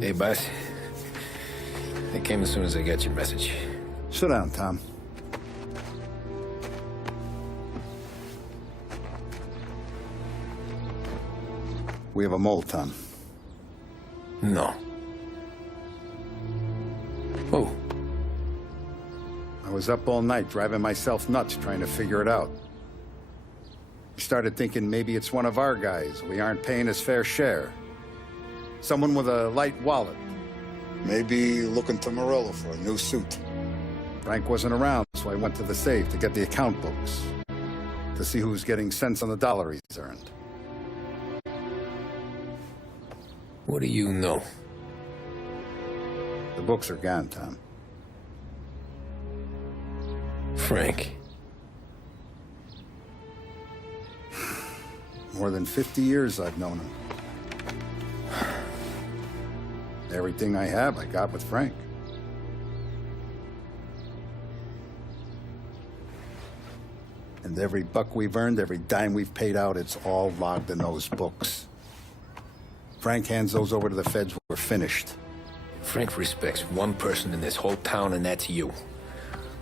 Hey, boss. I came as soon as I got your message. Sit down, Tom. We have a mole, Tom. No. Oh. I was up all night driving myself nuts trying to figure it out. I started thinking maybe it's one of our guys. We aren't paying his fair share. Someone with a light wallet. Maybe looking to Morello for a new suit. Frank wasn't around, so I went to the safe to get the account books. To see who's getting cents on the dollar he's earned. What do you know? The books are gone, Tom. Frank. More than 50 years I've known him. Everything I have, I got with Frank. And every buck we've earned, every dime we've paid out, it's all logged in those books. Frank hands those over to the feds, we're finished. Frank respects one person in this whole town, and that's you.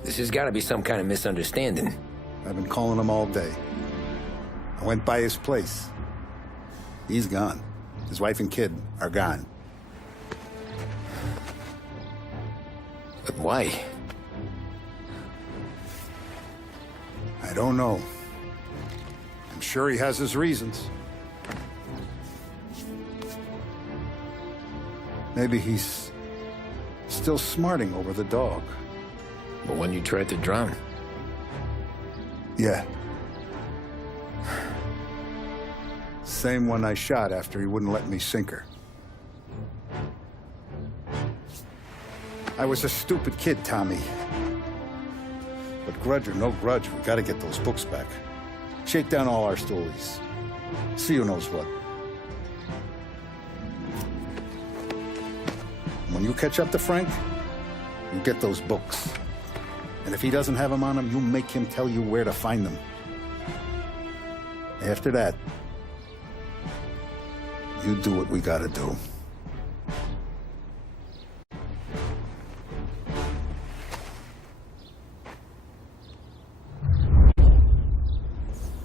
This has got to be some kind of misunderstanding. I've been calling him all day. I went by his place. He's gone. His wife and kid are gone. But why? I don't know. I'm sure he has his reasons. Maybe he's still smarting over the dog. But when you tried to drown? Yeah. Same one I shot after he wouldn't let me sink her. I was a stupid kid, Tommy. But grudge or no grudge, we gotta get those books back. Shake down all our stories. See who knows what. When you catch up to Frank, you get those books. And if he doesn't have them on him, you make him tell you where to find them. After that, you do what we gotta do.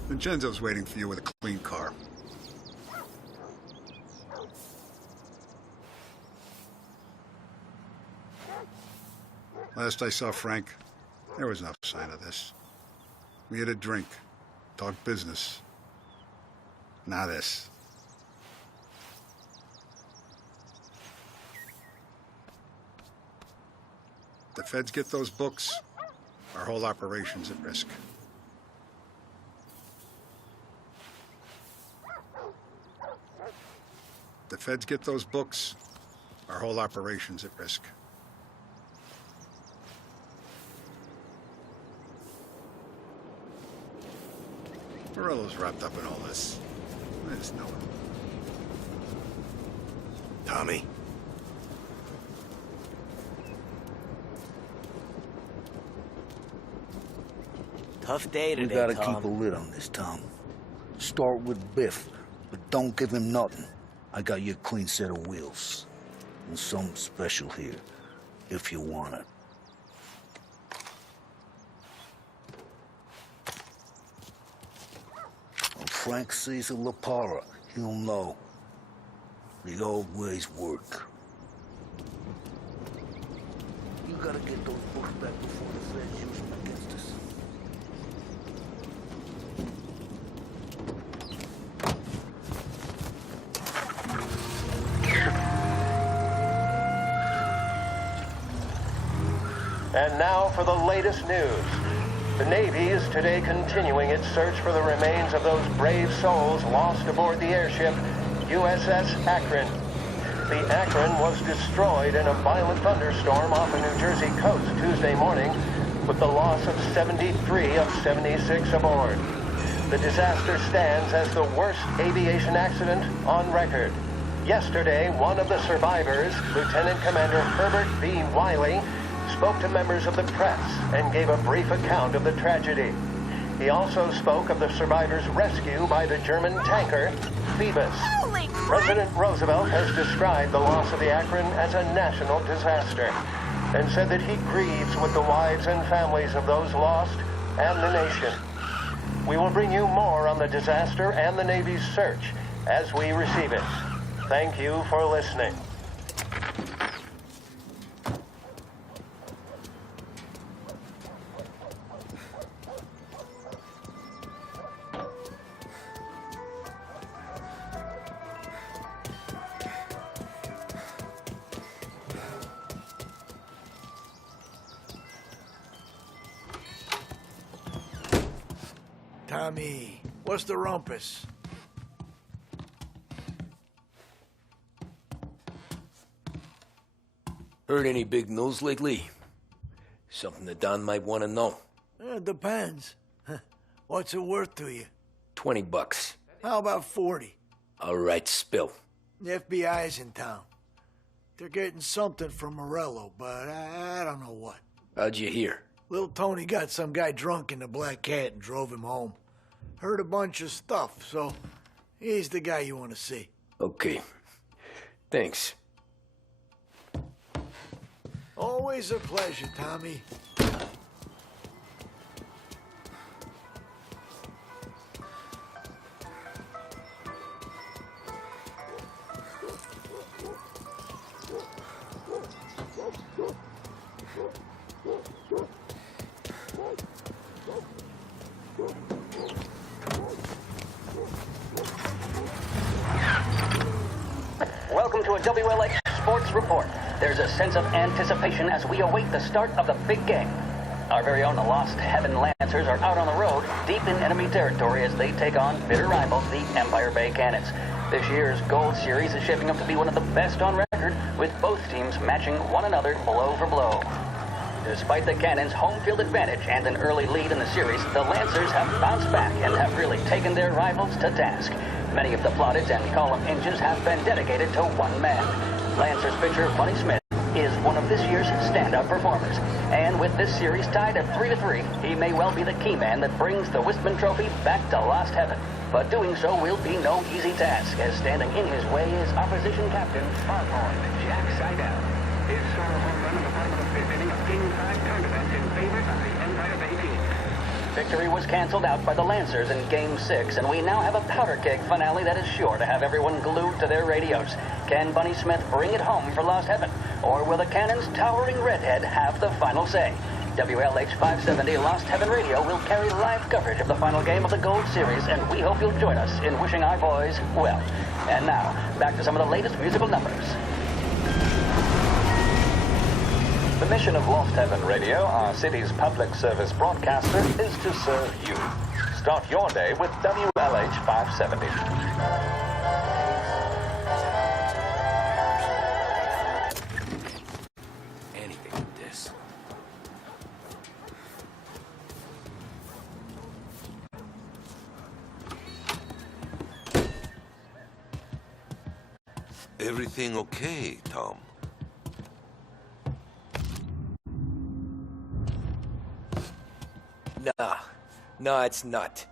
Vincenzo's waiting for you with a clean car. Last I saw Frank, there was no sign of this. We had a drink, talked business. Now this. The feds get those books, our whole operation's at risk. The feds get those books, our whole operation's at risk. Morello's wrapped up in all this. I just know it. Tommy? Tough day today, We gotta Tom. keep a lid on this, Tom. Start with Biff, but don't give him nothing. I got you a clean set of wheels. And something special here, if you want it. When Frank sees a La Parra, he'll know. The old ways work. You gotta get those books back before the feds use them against us. And now for the latest news. The Navy is today continuing its search for the remains of those brave souls lost aboard the airship USS Akron. The Akron was destroyed in a violent thunderstorm off the New Jersey coast Tuesday morning, with the loss of 73 of 76 aboard. The disaster stands as the worst aviation accident on record. Yesterday, one of the survivors, Lieutenant Commander Herbert B. Wiley, spoke to members of the press and gave a brief account of the tragedy. He also spoke of the survivors' rescue by the German tanker Phoebus. Holy crap! President Roosevelt has described the loss of the Akron as a national disaster and said that he grieves with the wives and families of those lost and the nation. We will bring you more on the disaster and the Navy's search as we receive it. Thank you for listening. Tommy, what's the rumpus? Heard any big news lately? Something that Don might want to know. Depends. What's it worth to you? $20. How about 40? All right, spill. The FBI's in town. They're getting something from Morello, but I don't know what. How'd you hear? Little Tony got some guy drunk in the Black Cat and drove him home. Heard a bunch of stuff, so he's the guy you want to see. Okay. Thanks. Always a pleasure, Tommy. Welcome to a WLH Sports Report. There's a sense of anticipation as we await the start of the big game. Our very own Lost Heaven Lancers are out on the road, deep in enemy territory as they take on bitter rivals, the Empire Bay Cannons. This year's Gold Series is shaping up to be one of the best on record, with both teams matching one another blow for blow. Despite the Cannons' home field advantage and an early lead in the series, the Lancers have bounced back and have really taken their rivals to task. Many of the plaudits and column engines have been dedicated to one man. Lancers pitcher Bunny Smith is one of this year's standout performers. And with this series tied at 3-3, he may well be the key man that brings the Wistman Trophy back to Lost Heaven. But doing so will be no easy task, as standing in his way is opposition captain Farpoint Jack Seidel. His solo home run in the bottom of the fifth inning of Game 5 tournament in favor of the Empire Bay team. Victory was canceled out by the Lancers in Game 6, and we now have a powder keg finale that is sure to have everyone glued to their radios. Can Bunny Smith bring it home for Lost Heaven, or will the Cannon's towering redhead have the final say? WLH 570 Lost Heaven Radio will carry live coverage of the final game of the Gold Series, and we hope you'll join us in wishing our boys well. And now, back to some of the latest musical numbers. The mission of Lost Heaven Radio, our city's public service broadcaster, is to serve you. Start your day with WLH 570. Anything with this. Everything okay, Tom? Nah, it's not.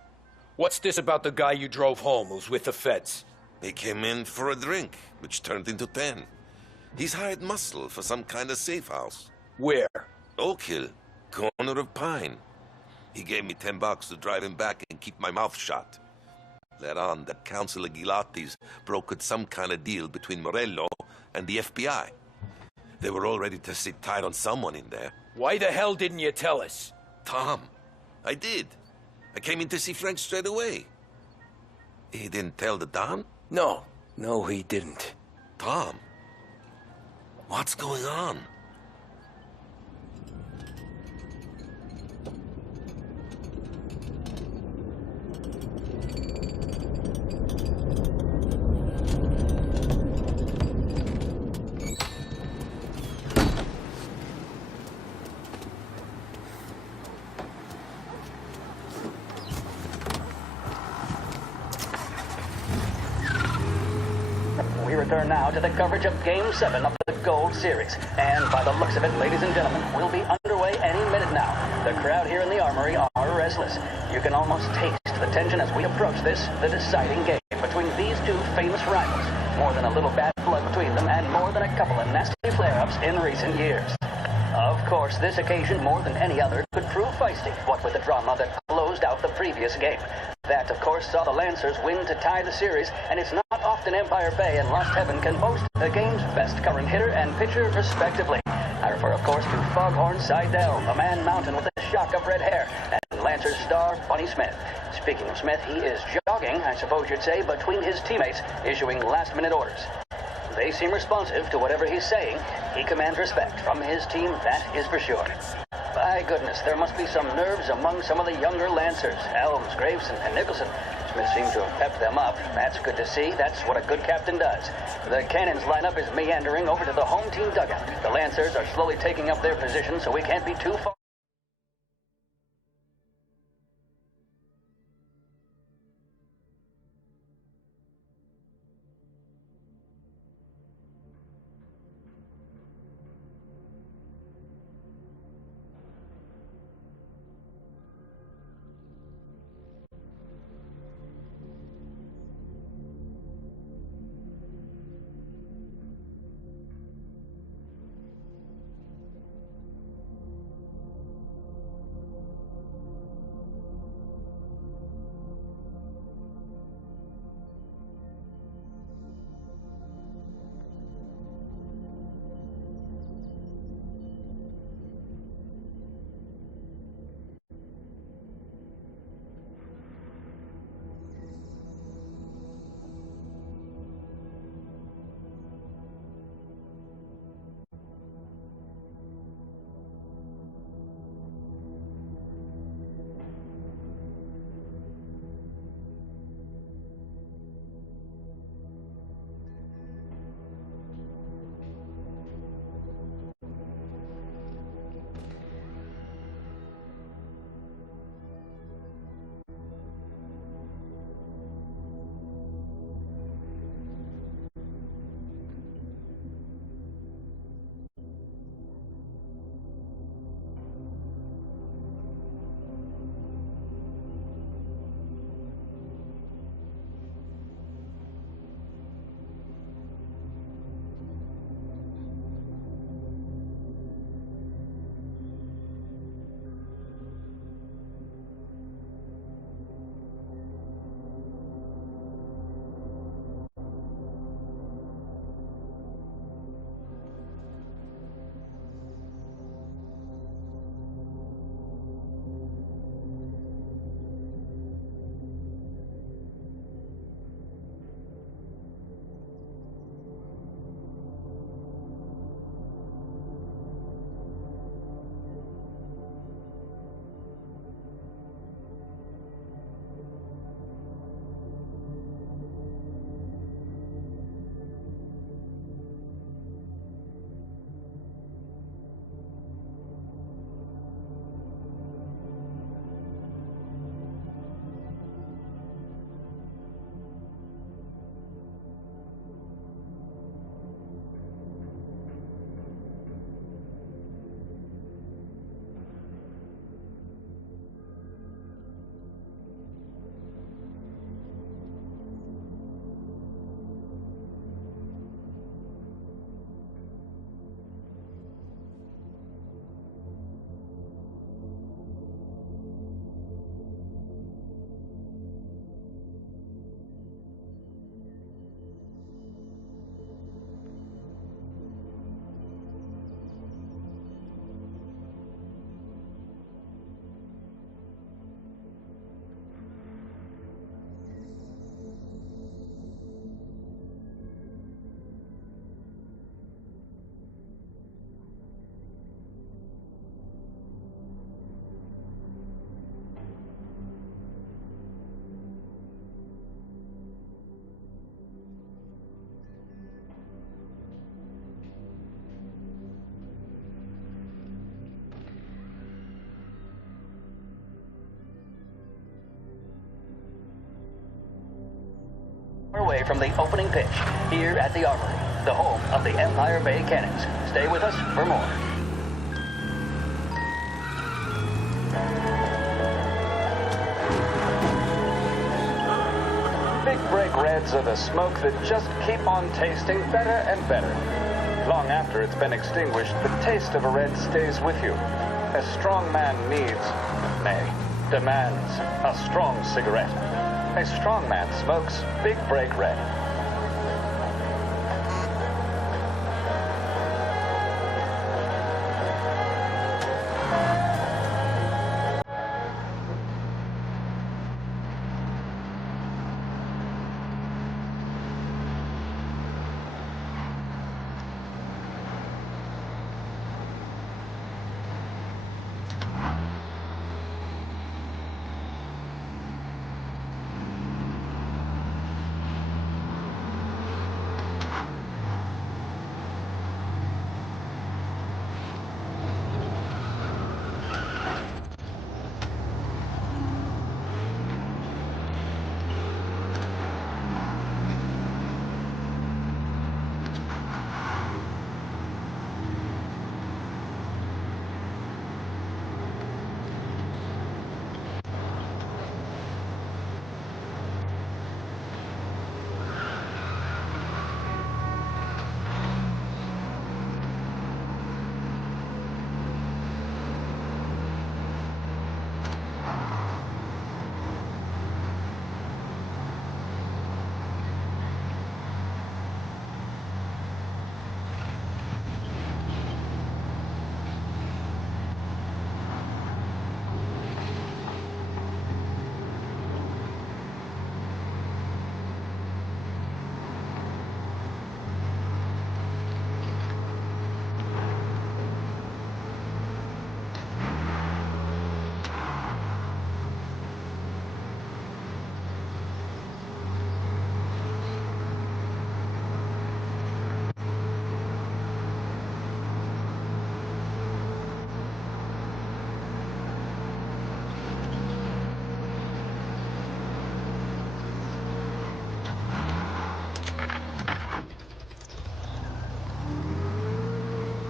What's this about the guy you drove home who's with the feds? He came in for a drink, which turned into 10. He's hired muscle for some kind of safe house. Where? Oak Hill, corner of Pine. He gave me $10 to drive him back and keep my mouth shut. Later on, that Councilor Gilatti's brokered some kind of deal between Morello and the FBI. They were all ready to sit tight on someone in there. Why the hell didn't you tell us? Tom, I did. I came in to see Frank straight away. He didn't tell the Don? No, he didn't. Tom, what's going on? We return now to the coverage of Game 7 of the Gold Series. And by the looks of it, ladies and gentlemen, we'll be underway any minute now. The crowd here in the armory are restless. You can almost taste the tension as we approach this, the deciding game between these two famous rivals. More than a little bad blood between them, and more than a couple of nasty flare-ups in recent years. Of course, this occasion, more than any other, could prove feisty, what with the drama that closed out the previous game. That, of course, saw the Lancers win to tie the series, and it's not often Empire Bay and Lost Heaven can boast the game's best current hitter and pitcher, respectively. I refer, of course, to Foghorn Seidel, a man mountain with a shock of red hair, and Lancers star Bunny Smith. Speaking of Smith, he is jogging, I suppose you'd say, between his teammates, issuing last-minute orders. They seem responsive to whatever he's saying. He commands respect from his team, that is for sure. By goodness, there must be some nerves among some of the younger Lancers. Elms, Graves, and Nicholson. Smith seems to have pepped them up. That's good to see. That's what a good captain does. The cannons lineup is meandering over to the home team dugout. The Lancers are slowly taking up their position, so we can't be too far. Away from the opening pitch here at the Armory, the home of the Empire Bay Cannons. Stay with us for more. big reds are the smoke that just keep on tasting better and better. Long after it's been extinguished, the taste of a red stays with you. A strong man needs, nay, demands, a strong cigarette. A strong man smokes Big Break Red.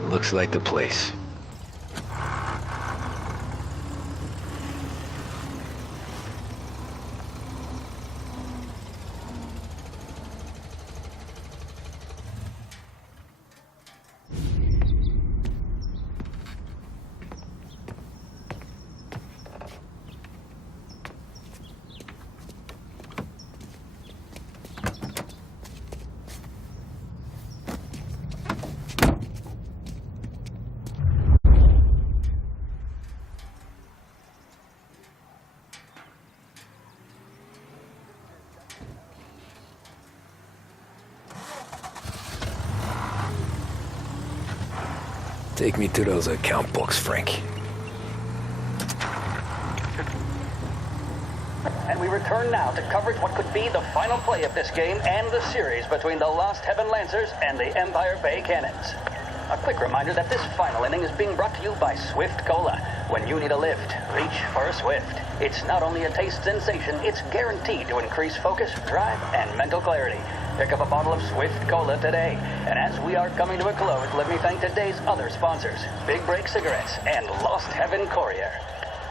Looks like the place. Take me to those account books, Frank. And we return now to coverage what could be the final play of this game and the series between the Lost Heaven Lancers and the Empire Bay Cannons. A quick reminder that this final inning is being brought to you by Swift Cola. When you need a lift, reach for a Swift. It's not only a taste sensation, it's guaranteed to increase focus, drive, and mental clarity. Pick up a bottle of Swift Cola today. And as we are coming to a close, let me thank today's other sponsors, Big Break Cigarettes and Lost Heaven Courier.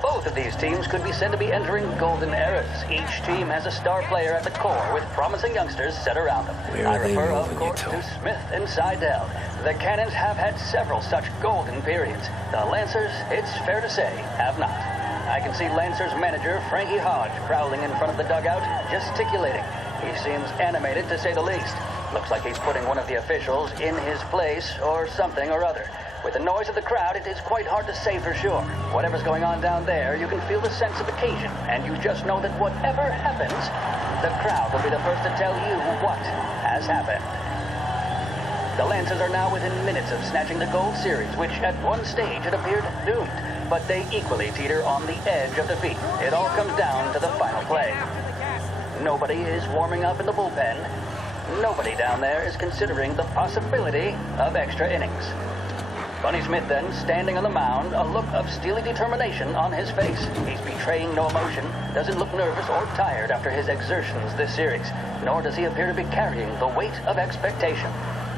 Both of these teams could be said to be entering golden eras. Each team has a star player at the core with promising youngsters set around them. I refer, of course, to Smith and Seidel. The Cannons have had several such golden periods. The Lancers, it's fair to say, have not. I can see Lancers manager Frankie Hodge prowling in front of the dugout, gesticulating. He seems animated, to say the least. Looks like he's putting one of the officials in his place or something or other. With the noise of the crowd, it is quite hard to say for sure. Whatever's going on down there, you can feel the sense of occasion, and you just know that whatever happens, the crowd will be the first to tell you what has happened. The Lancers are now within minutes of snatching the gold series, which at one stage had appeared doomed, but they equally teeter on the edge of defeat. It all comes down to the final play. Nobody is warming up in the bullpen. Nobody down there is considering the possibility of extra innings. Bunny Smith then, standing on the mound, a look of steely determination on his face. He's betraying no emotion, doesn't look nervous or tired after his exertions this series, nor does he appear to be carrying the weight of expectation.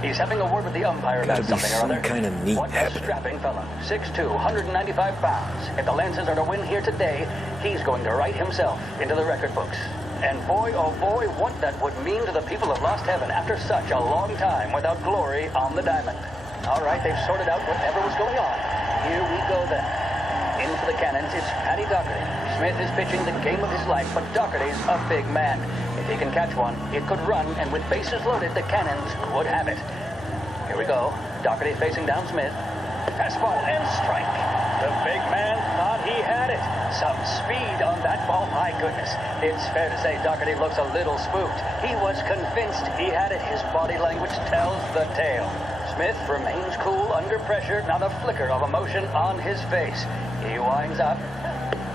He's having a word with the umpire about something or other. Kind of neat what a strapping fella. 6'2", 195 pounds. If the Lancers are to win here today, he's going to write himself into the record books. And boy, oh boy, what that would mean to the people of Lost Heaven after such a long time without glory on the diamond. All right, they've sorted out whatever was going on. Here we go then. Into the cannons, it's Paddy Doherty. Smith is pitching the game of his life, but Doherty's a big man. If he can catch one, it could run, and with bases loaded, the cannons could have it. Here we go. Doherty facing down Smith. Fastball and strike. The big man thought he had it. Some speed on that ball, my goodness. It's fair to say Doherty looks a little spooked. He was convinced he had it. His body language tells the tale. Smith remains cool under pressure, not a flicker of emotion on his face. He winds up.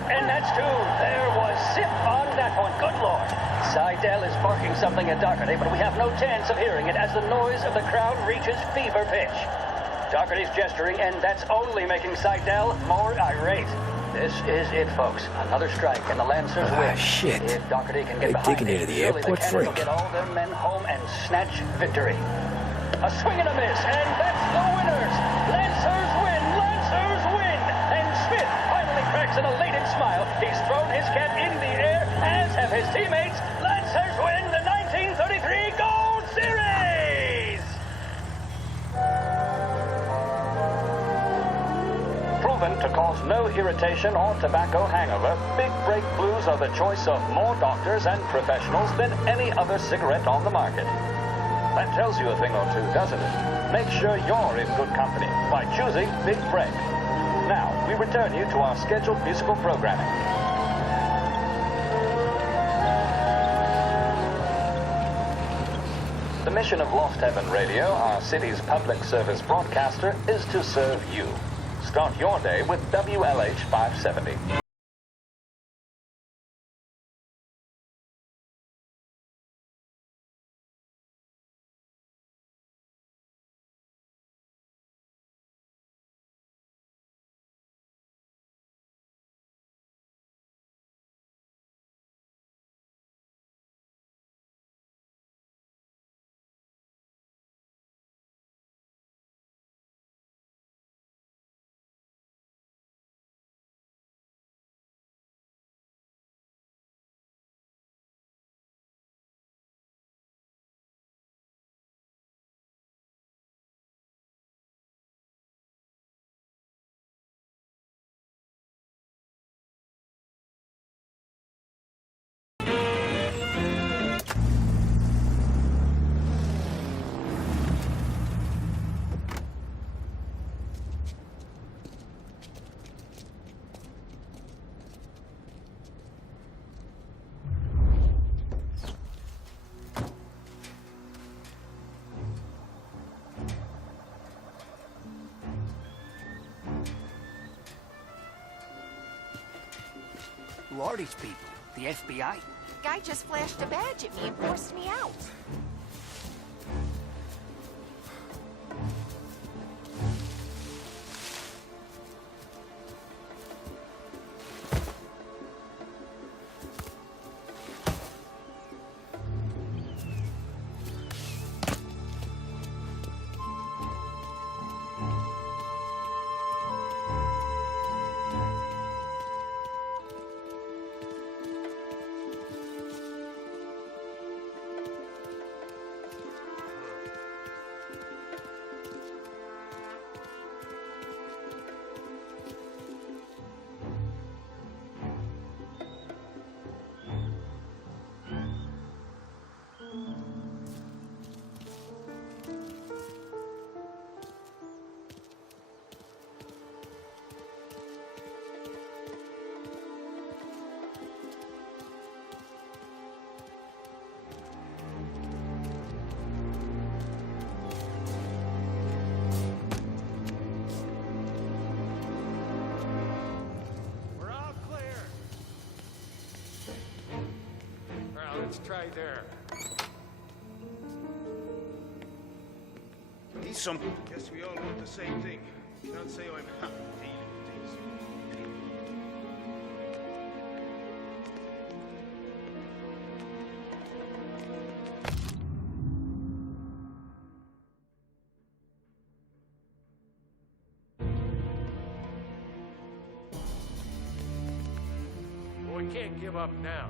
And that's two. There was zip on that one. Good Lord. Seidel is barking something at Doherty, but we have no chance of hearing it as the noise of the crowd reaches fever pitch. Doherty's gesturing, and that's only making Seidel more irate. This is it, folks. Another strike, and the Lancers win. Shit. If Doherty can get They're behind digging it, into the surely airport the Cannons will freak. get all their men home and snatch victory. A swing and a miss, and that's the winners. Lancers win! Lancers win! And Smith finally cracks an elated smile. He's thrown his cap in the air, as have his teammates. Lancers win the 1933 Gold Series! Proven to cause no irritation or tobacco hangover, Big Break Blues are the choice of more doctors and professionals than any other cigarette on the market. That tells you a thing or two, doesn't it? Make sure you're in good company by choosing Big Break. Now, we return you to our scheduled musical programming. The mission of Lost Heaven Radio, our city's public service broadcaster, is to serve you. Start your day with WLH 570. Who are these people? The FBI? Guy just flashed a badge at me and forced me out. Let's try there. Need some. Guess we all want the same thing. Can't say I'm happy dealing with these. Well, we can't give up now.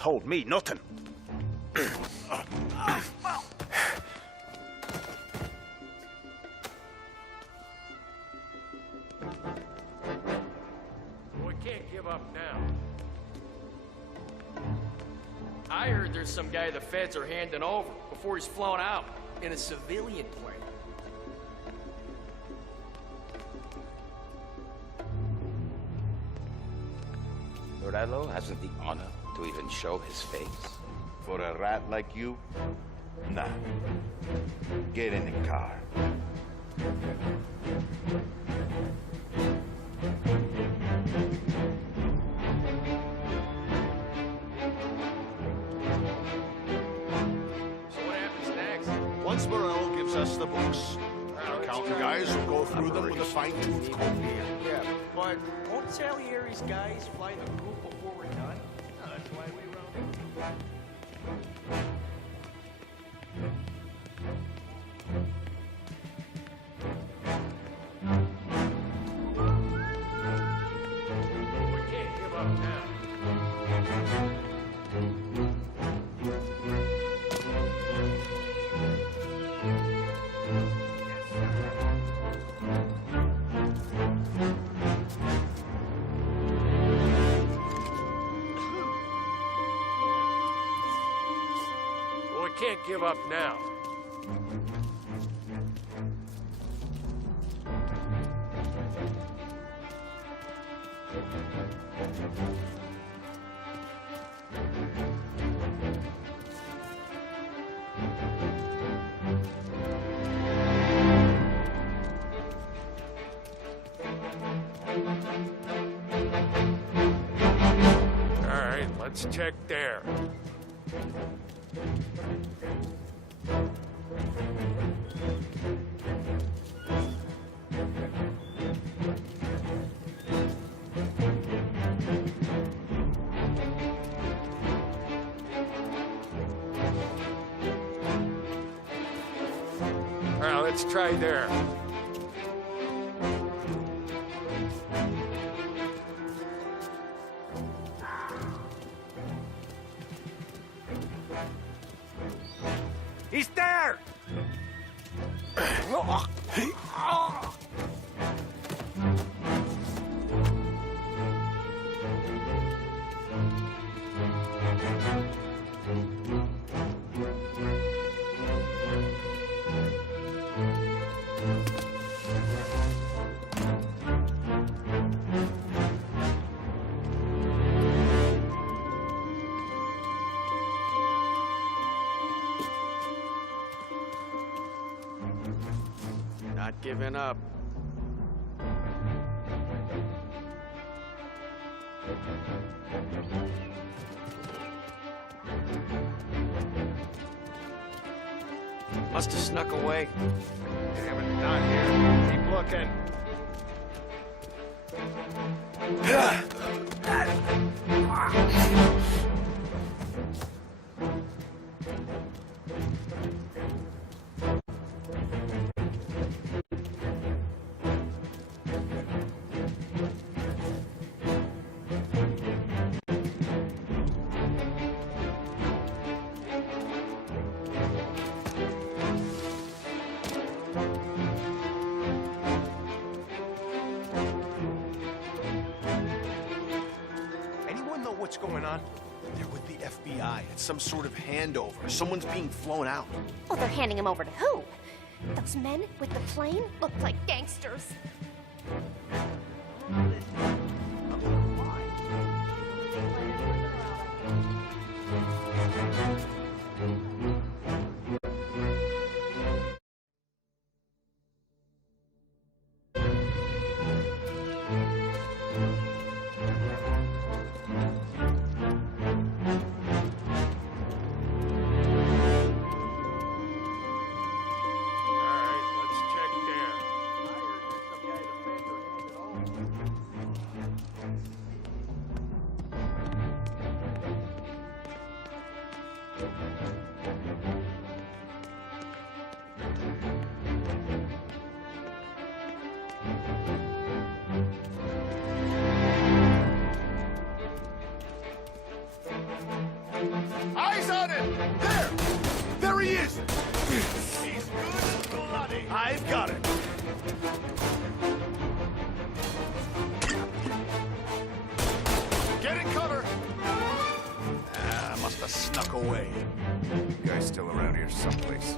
told me nothing. We can't give up now. I heard there's some guy the feds are handing over before he's flown out in a civilian plane. Morello hasn't the honor to even show his face. For a rat like you? Nah. Get in the car. So what happens next? Once Morello gives us the books, our accountant guys will go through them with a fine-tooth comb. Yeah, but won't Salieri's guys fly the coop before we're done? No, that's why we round. We can't give up now. We can't give up now. All right, let's check there. All right, let's try there. He's there! Not giving up. Must have snuck away. Damn it, not here. Keep looking. Anyone know what's going on? They're with the FBI. It's some sort of handover. Someone's being flown out. Oh, they're handing him over to who? Those men with the plane look like gangsters. got it! There! There he is! He's good and bloody! I've got it! Get in cover! Ah, must have snuck away. Guy's still around here someplace.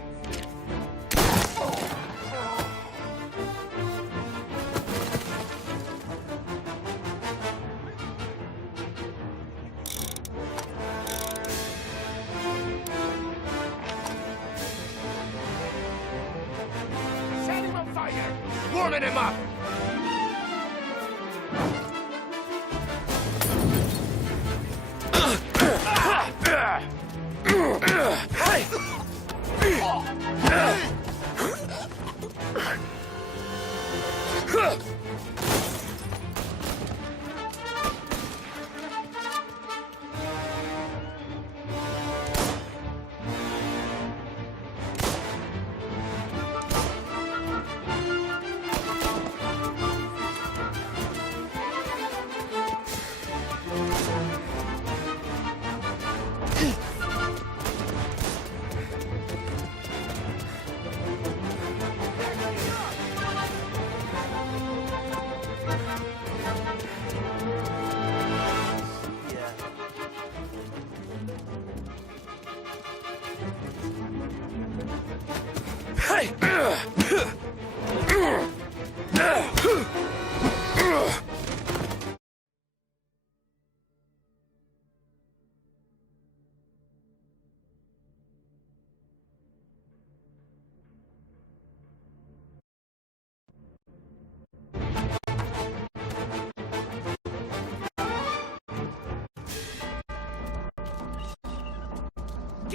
Set him on fire! Warming him up!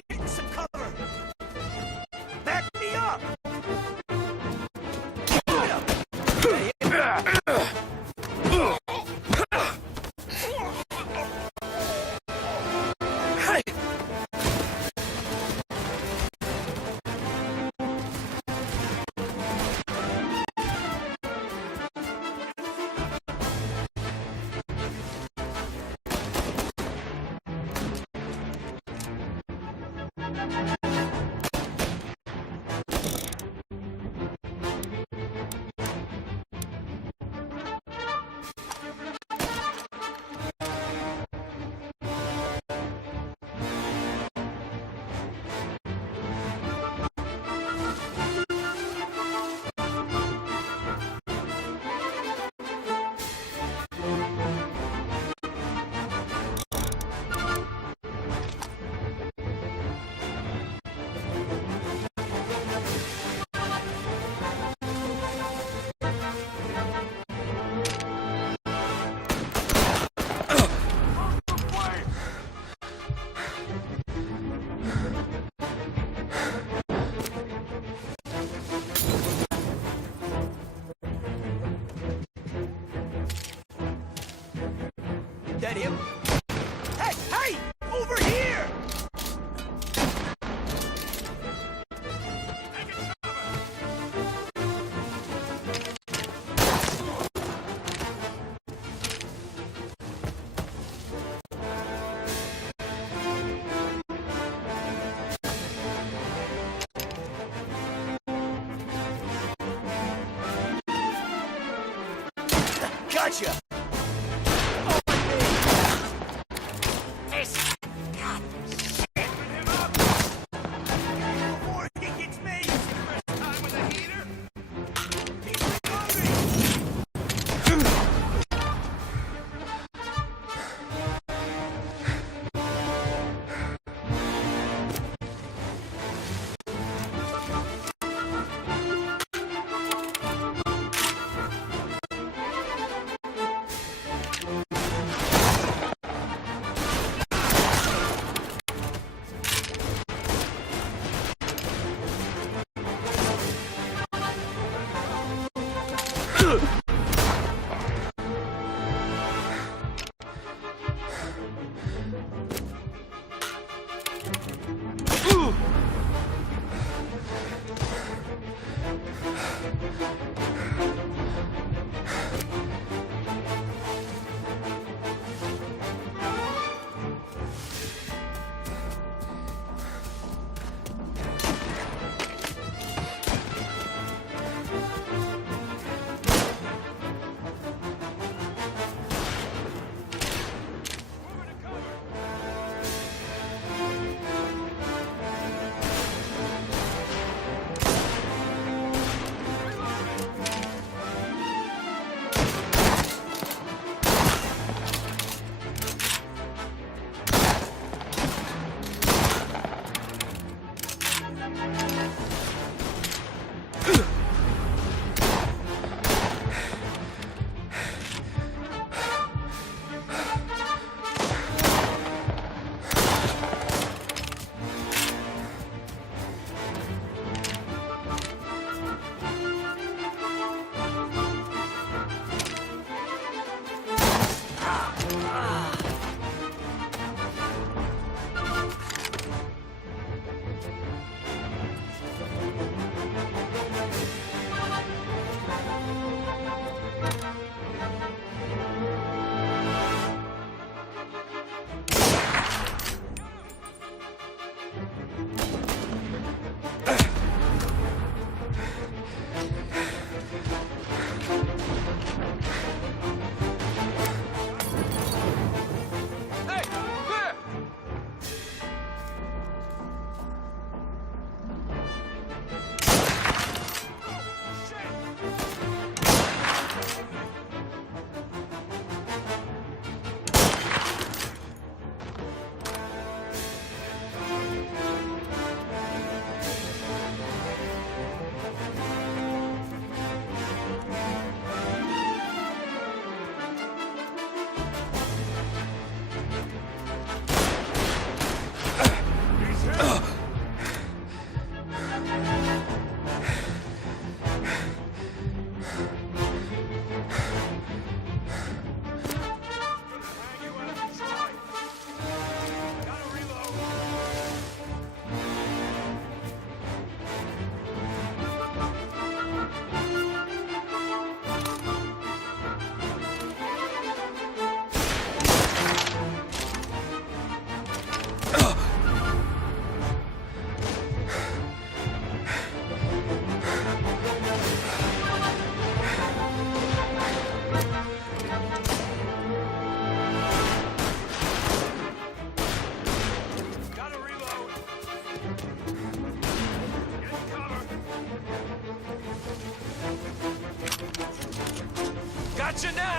Get some cover! Back me up! That him? Hey, hey! Over here! Gotcha! Got you now!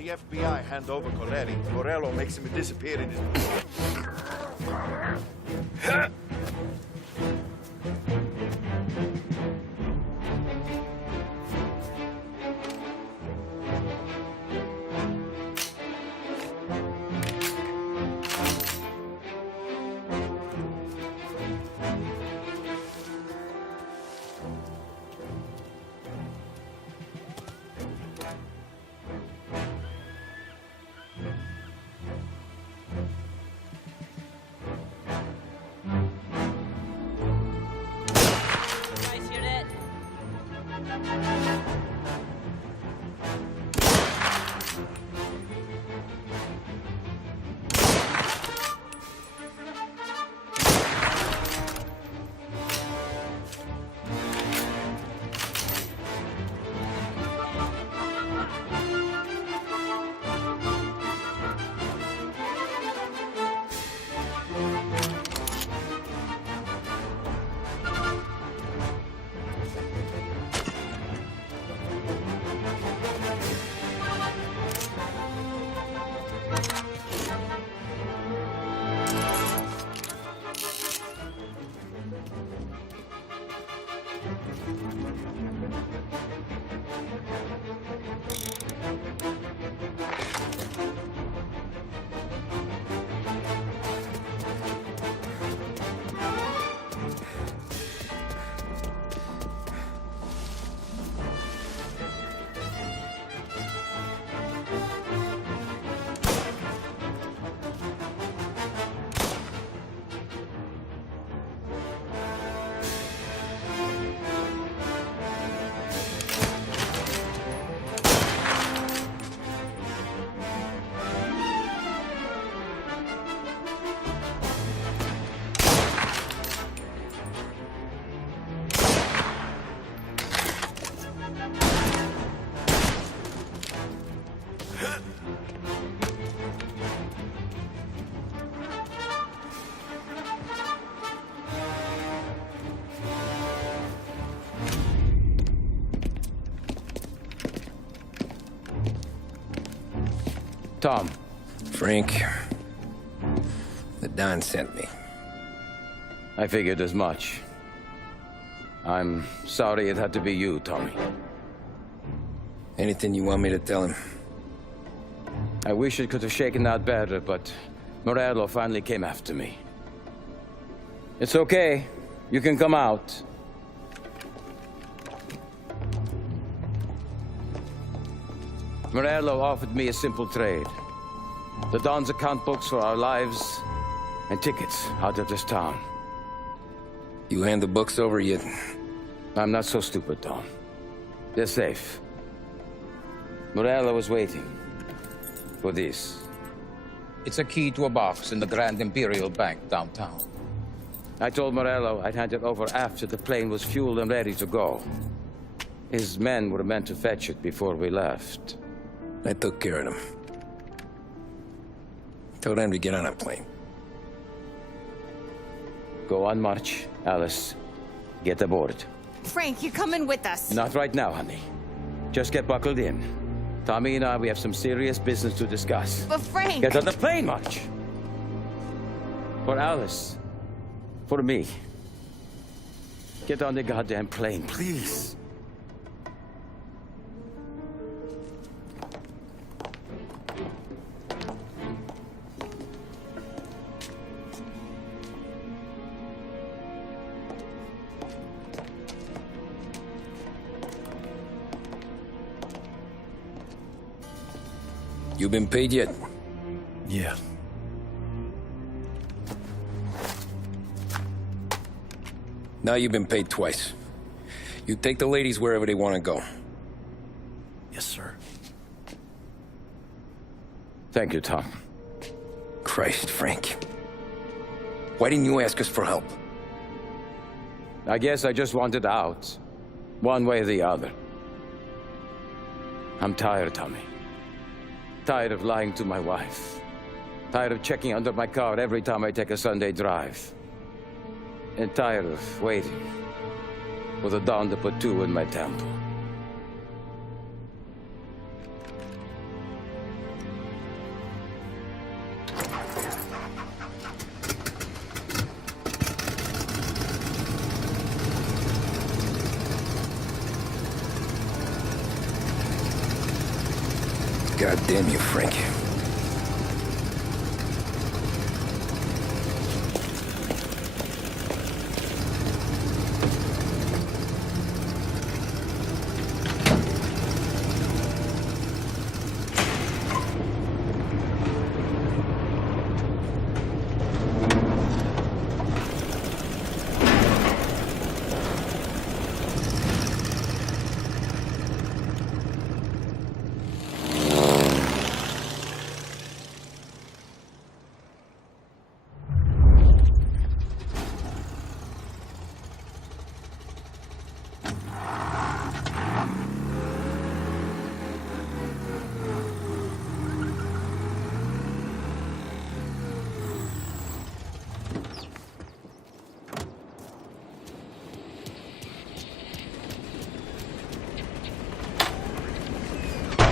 The FBI hand over Coletti. Morello makes him disappear in his... Tom. Frank. The Don sent me. I figured as much. I'm sorry it had to be you, Tommy. Anything you want me to tell him? I wish it could have shaken out better, but Morello finally came after me. It's okay. You can come out. Morello offered me a simple trade. The Don's account books for our lives and tickets out of this town. You hand the books over yet? I'm not so stupid, Don. They're safe. Morello was waiting for this. It's a key to a box in the Grand Imperial Bank downtown. I told Morello I'd hand it over after the plane was fueled and ready to go. His men were meant to fetch it before we left. I took care of them. Told them to get on a plane. Go on, March. Alice, get aboard. Frank, you're coming with us. Not right now, honey. Just get buckled in. Tommy and I, we have some serious business to discuss. But Frank... Get on the plane, March! For Alice. For me. Get on the goddamn plane, please. You been paid yet? Yeah. Now you've been paid twice. You take the ladies wherever they want to go. Yes, sir. Thank you, Tom. Christ, Frank. Why didn't you ask us for help? I guess I just wanted out. One way or the other. I'm tired, Tommy. Tired of lying to my wife. Tired of checking under my car every time I take a Sunday drive. And tired of waiting for the dawn to put two in my temple. God damn you, Frank.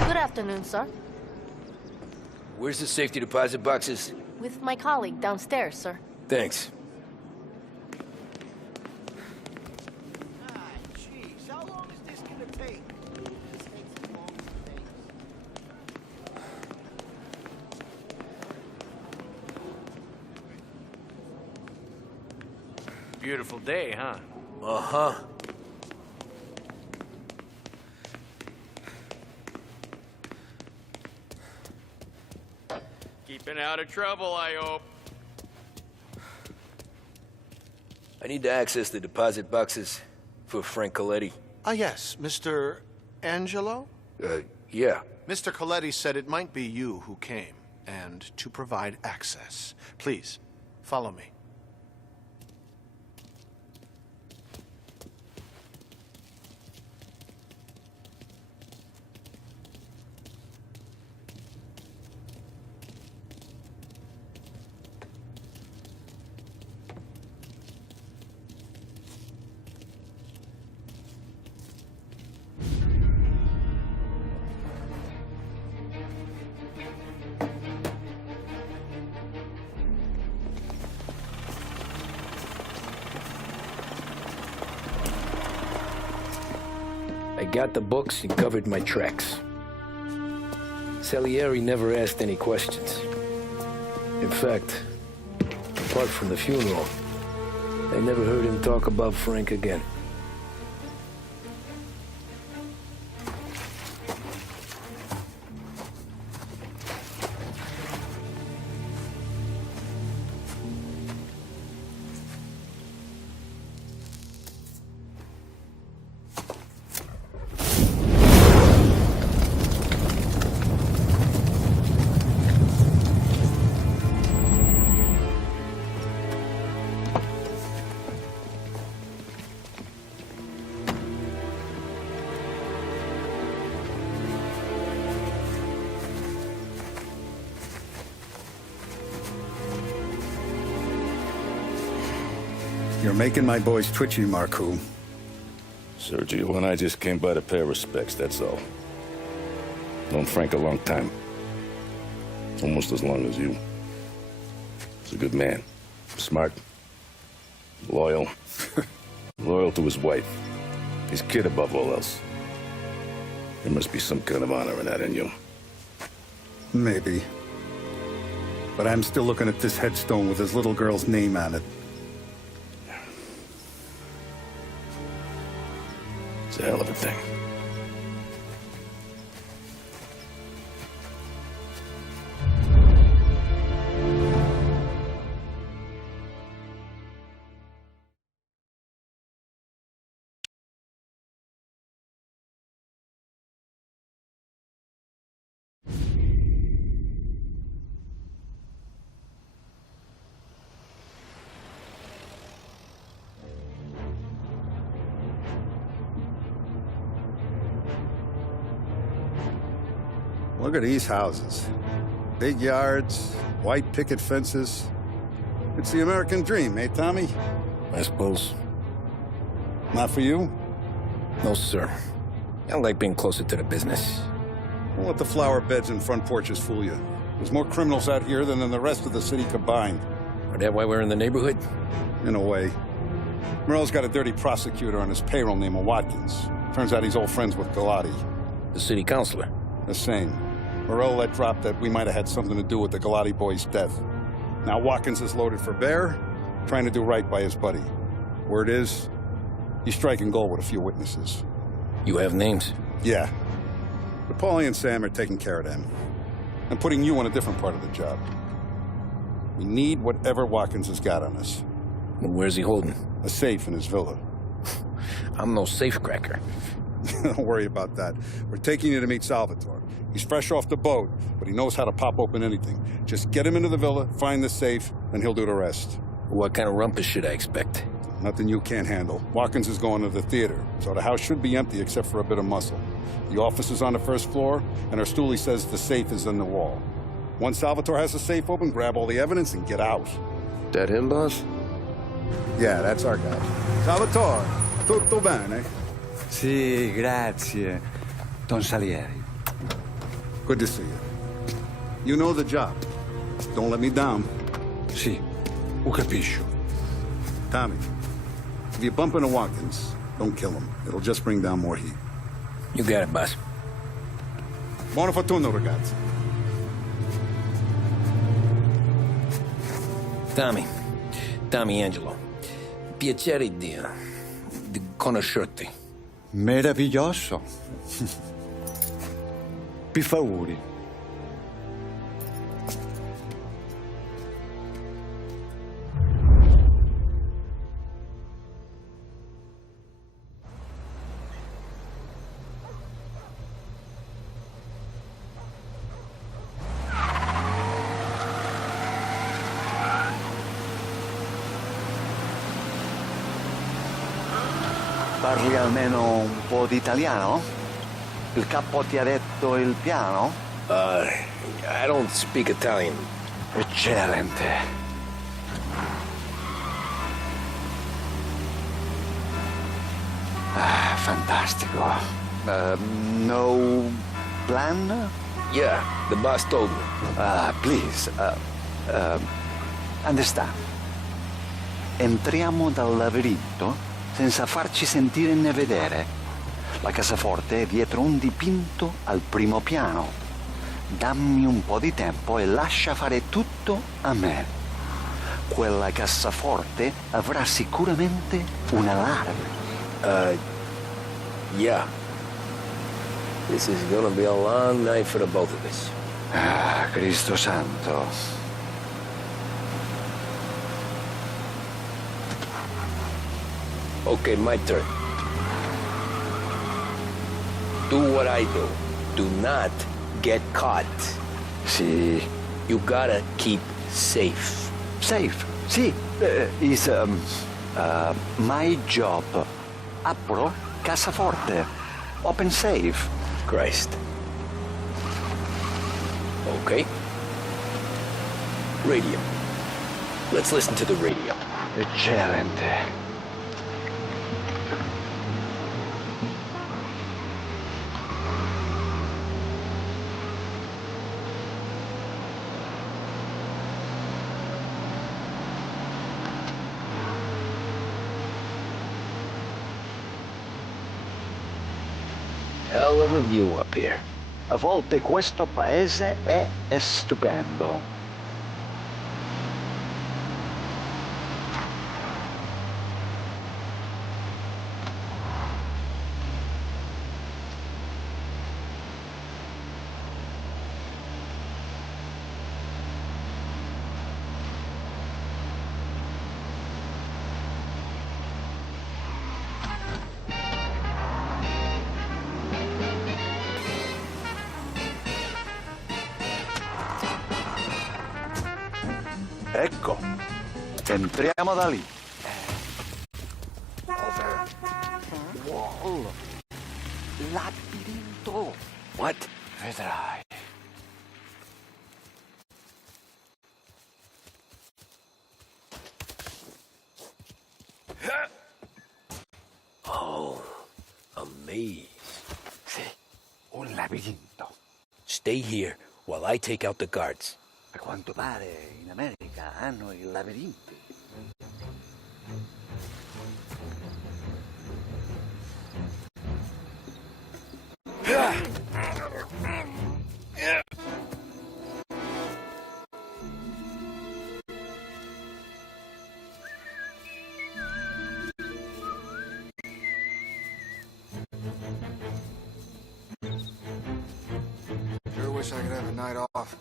Good afternoon, sir. Where's the safety deposit boxes? With my colleague downstairs, sir. Thanks. Jeez, how long is this gonna take? This takes as long as it takes. Beautiful day, huh? Uh-huh. Keeping out of trouble, I hope. I need to access the deposit boxes for Frank Coletti. Ah, yes, Mr. Angelo? Yeah. Mr. Coletti said it might be you who came, and to provide access. Please, follow me. I got the books and covered my tracks. Salieri never asked any questions. In fact, apart from the funeral, I never heard him talk about Frank again. You're making my boys twitchy, Marku. Sergio and I just came by to pay respects, that's all. Known Frank a long time. Almost as long as you. He's a good man. Smart. Loyal. Loyal to his wife. His kid above all else. There must be some kind of honor in that in you. Maybe. But I'm still looking at this headstone with his little girl's name on it. It's a hell of a thing. Look at these houses. Big yards, white picket fences. It's the American dream, eh, Tommy? I suppose. Not for you? No, sir. I like being closer to the business. Don't let the flower beds and front porches fool you. There's more criminals out here than in the rest of the city combined. Is that why we're in the neighborhood? In a way. Morell's got a dirty prosecutor on his payroll named Watkins. Turns out he's old friends with Galati. The city councilor? The same. Morell let drop that we might have had something to do with the Galati boy's death. Now Watkins is loaded for bear, trying to do right by his buddy. Word is, he's striking gold with a few witnesses. You have names? Yeah. But Paulie and Sam are taking care of them. I'm putting you on a different part of the job. We need whatever Watkins has got on us. And where's he holding? A safe in his villa. I'm no safecracker. Don't worry about that. We're taking you to meet Salvatore. He's fresh off the boat, but he knows how to pop open anything. Just get him into the villa, find the safe, and he'll do the rest. What kind of rumpus should I expect? Nothing you can't handle. Watkins is going to the theater, so the house should be empty except for a bit of muscle. The office is on the first floor, and our stoolie says the safe is in the wall. Once Salvatore has the safe open, grab all the evidence and get out. That him, boss? Yeah, that's our guy. Salvatore, tutto bene? Sì, grazie, Don Salieri. Good to see you. You know the job. Don't let me down. Sì, ho capisco. Tommy, if you bump into Watkins, don't kill him. It'll just bring down more heat. You got it, boss. Buona fortuna, ragazzi. Tommy Angelo. Piacere di conoscerti. Meraviglioso. Pifauri. Parli almeno un po' di italiano? Il capo ti ha detto il piano? I don't speak Italian. Eccellente. Fantastico. No plan? Yeah, the boss told me. Please, understand. Entriamo dal labirinto senza farci sentire né vedere. La cassaforte è dietro un dipinto al primo piano. dammi un po' di tempo e lascia fare tutto a me. Quella cassaforte avrà sicuramente un allarme. Yeah. This is gonna be a long night for the both of us. Ah, Cristo santo. Okay, my turn. Do what I do. Do not get caught. Sì. You gotta keep safe. Safe? Sì. Is my job. Apro cassaforte. Open safe. Christ. Okay. Radio. Let's listen to the radio. Eccellente. Hell of a view up here. A volte questo paese è stupendo. Ecco, entriamo da lì. Wall. Labirinto. What? Vedrai. Oh, a maze. Sì, un labirinto. Stay here while I take out the guards. A quanto pare in America hanno i labirinti. Sure wish I could have a night off.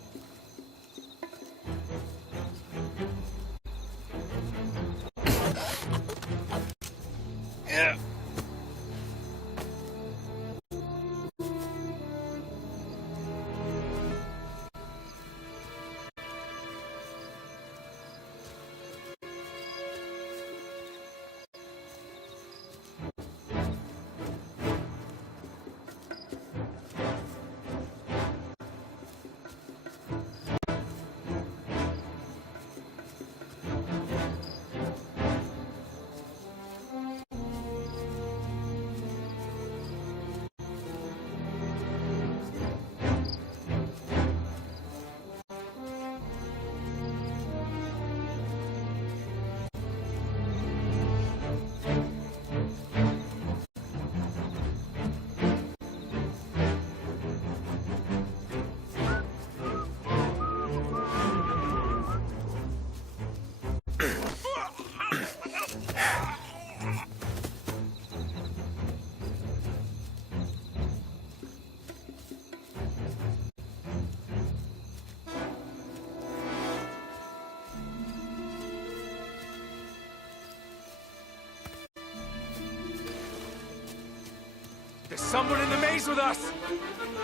There's someone in the maze with us!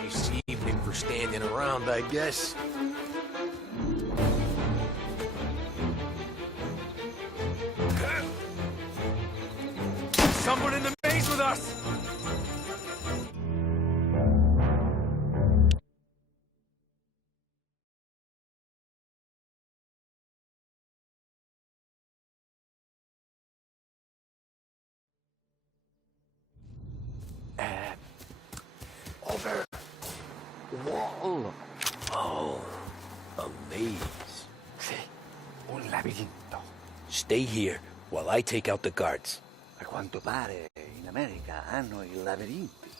Nice evening for standing around, I guess. Someone in the maze with us! Over. Wall. Oh, a maze. Sì, un labirinto. Stay here while I take out the guards. A quanto pare in America hanno i labirinti.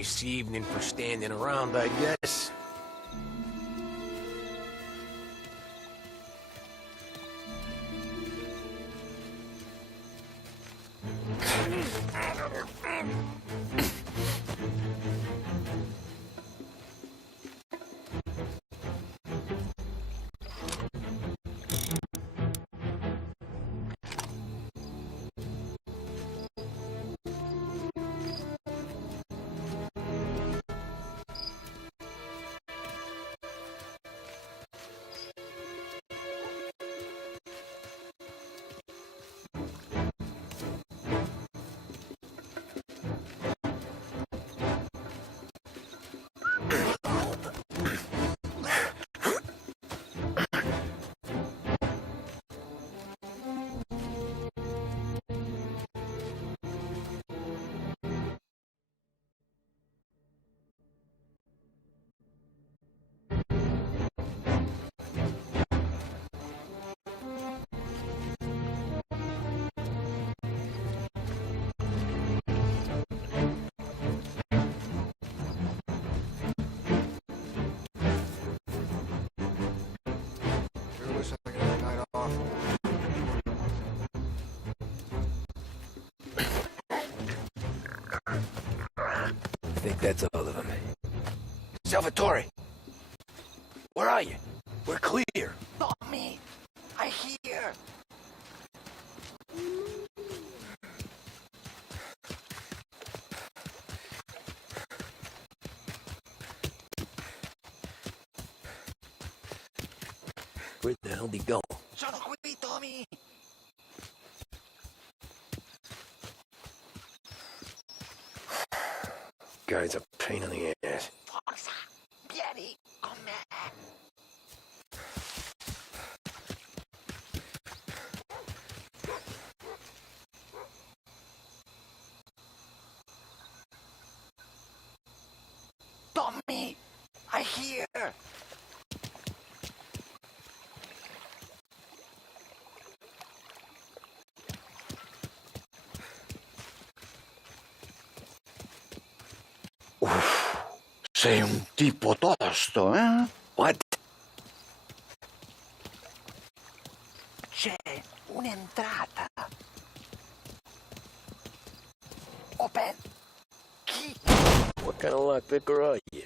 Nice evening for standing around, I guess. I think that's all of them. Salvatore! Where are you? We're clear. Tommy, I hear. Where the hell did he go? Sono qui, Tommy. Guy's a pain in the ass. Forza, vieni con me. Tommy, I hear. Sei un tipo tosto, eh? What? C'è un'entrata. Open. Key. What kind of lockpicker are you?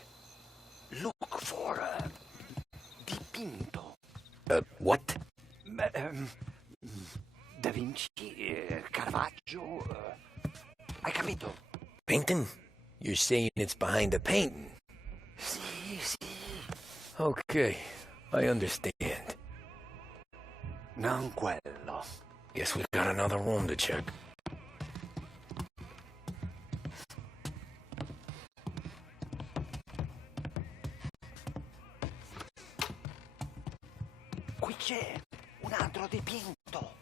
Look for dipinto. What? Da Vinci, Caravaggio. Hai capito? Painting? You're saying it's behind the painting? Sì, sì. Okay, I understand. Non quello. Guess we've got another room to check. Qui c'è un altro dipinto.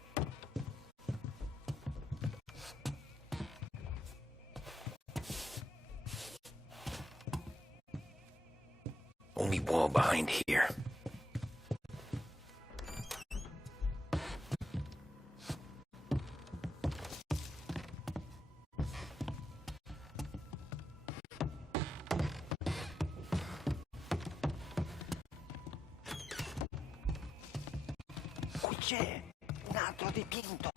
Only wall behind here. Qui c'è un altro dipinto.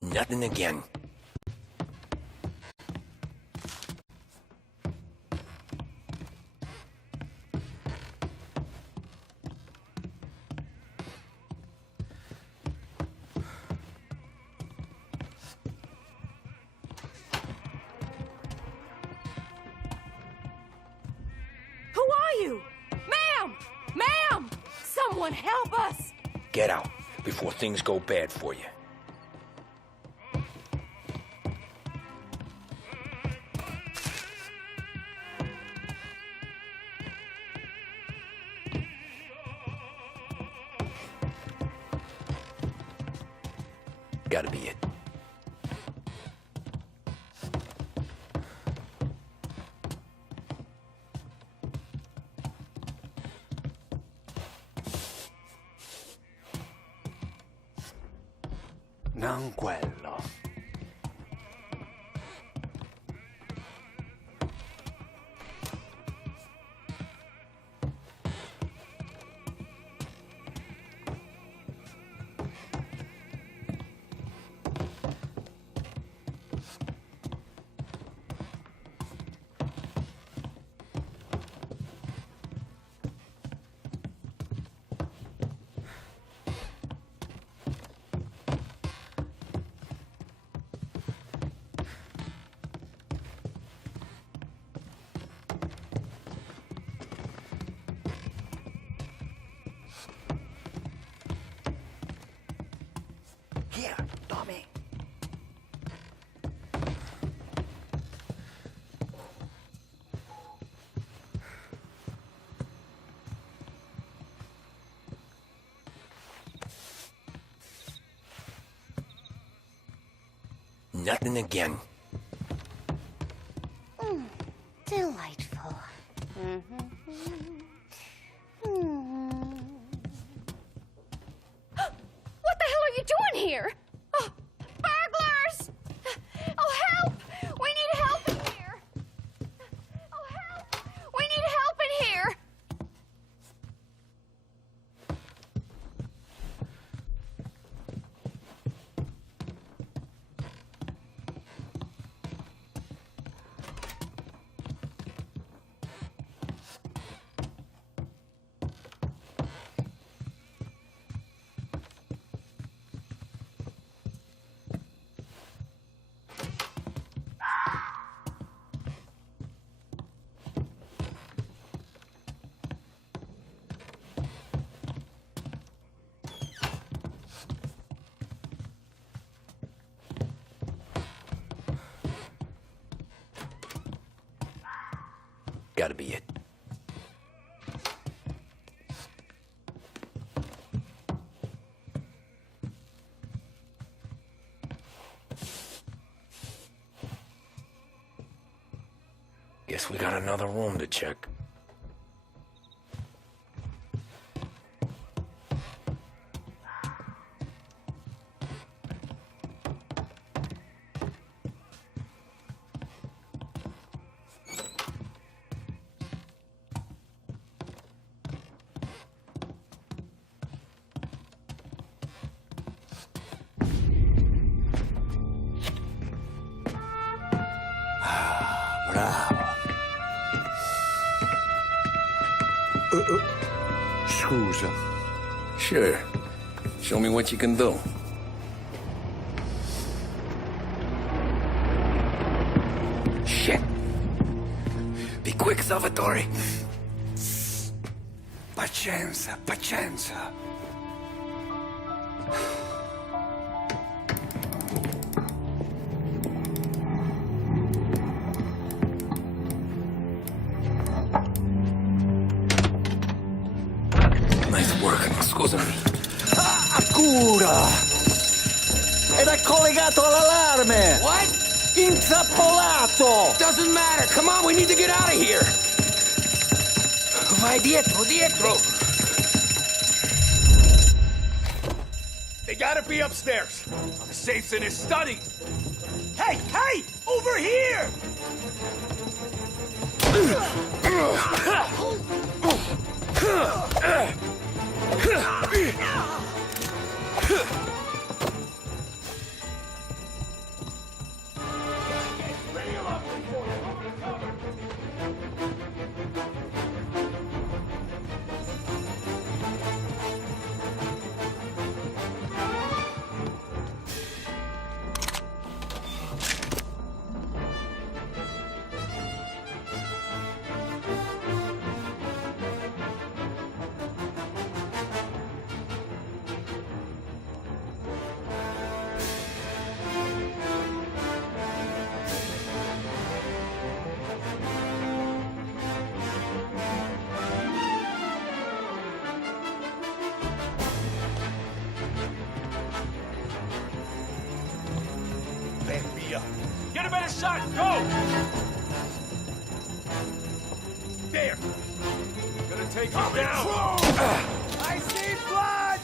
Nothing again. Who are you? Ma'am! Ma'am! Someone help us! Get out before things go bad for you. Gotta be it. non quello. Here, Tommy. Nothing again. Delightful. What the hell are you doing here? Oh, burglars! Oh, help! We need help in here! Oh, help! We need help in here! Gotta be it. Guess we got another room to check. Scusa. Sure. Show me what you can do. Shit. Be quick, Salvatore. Pazienza, pazienza. Nice work, scusami. Cura! Ed è collegato all'allarme! What? Intrappolato! Doesn't matter. Come on, we need to get out of here. Vai dietro, dietro. They gotta be upstairs. The safe's in his study. Hey, hey! Over here! Get a better shot! Go! There! Gonna take him down! I see blood!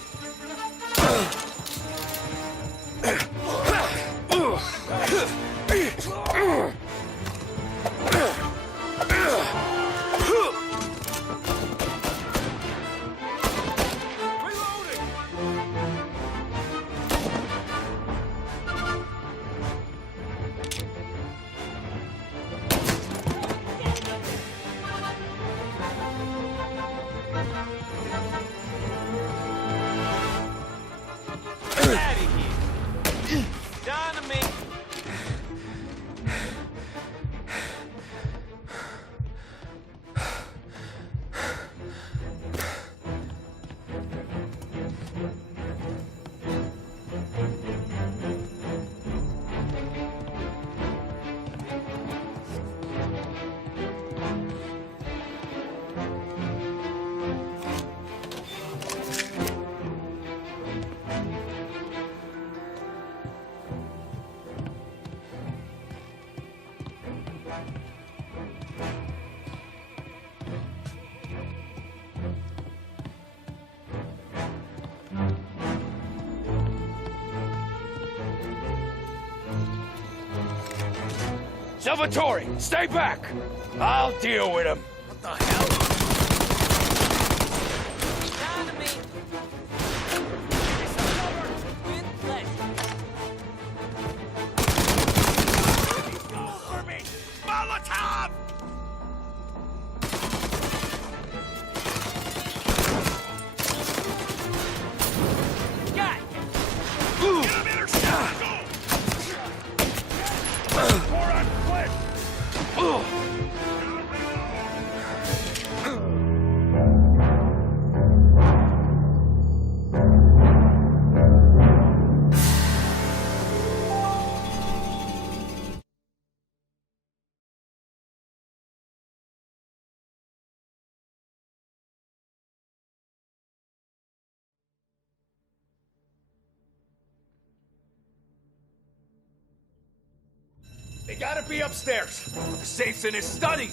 Dynamite! Salvatore, stay back! I'll deal with him. What the hell? They gotta be upstairs. The safe's in his study.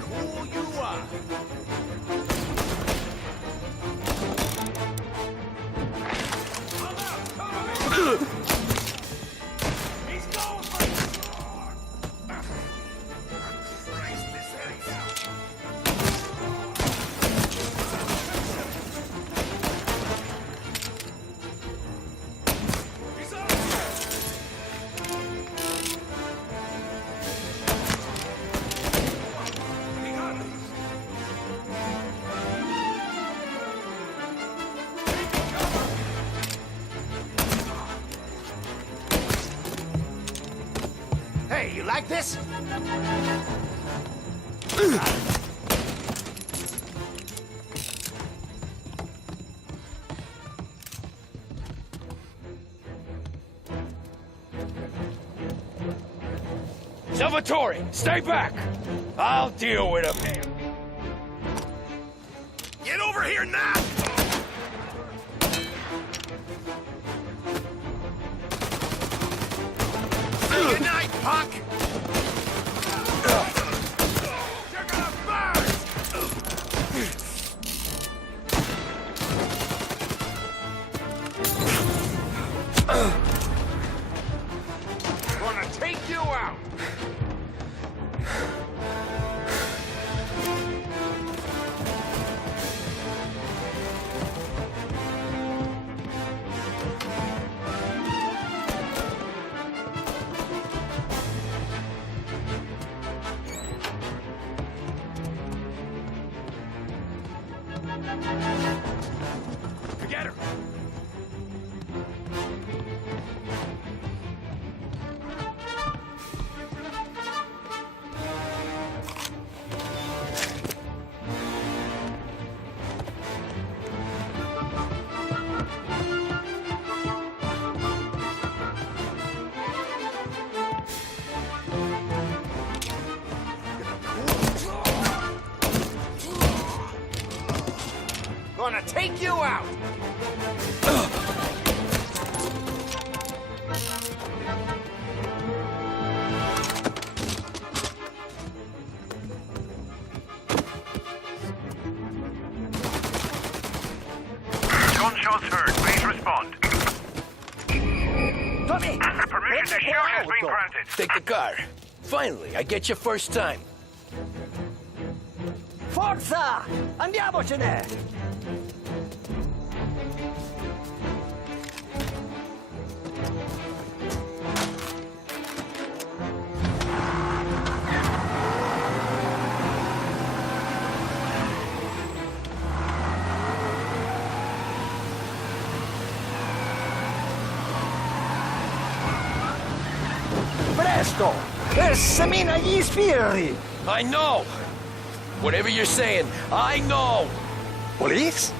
Cool you are. He's going for the sword! Christ, this head's out! He's on! He got me! Hey, you like this? Salvatore, stay back! I'll deal with him. Get over here now! Say goodnight, punk! You're gonna burn! Gonna take you out! Forget her! Gonna take you out! Gunshots heard. Please respond. Tommy! Permission to shoot has been granted. Take the car. Finally, I get you first time. Forza! Andiamocene! Presto! Semina gli sbirri! I know! Whatever you're saying, I know! Police?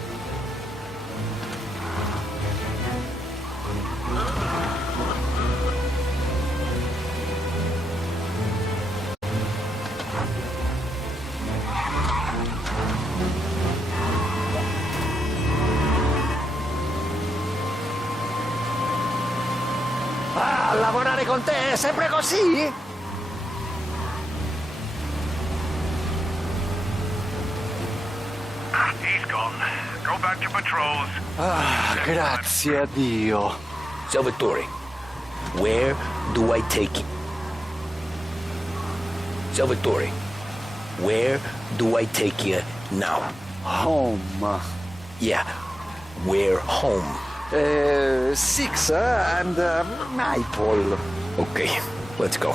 Ah, lavorare con te è sempre così? He's gone. Go back to patrols. Ah, grazie a Dio. Salvatore, where do I take you? Salvatore, where do I take you now? Home. Yeah, where home? 6 and Maple. Okay, let's go.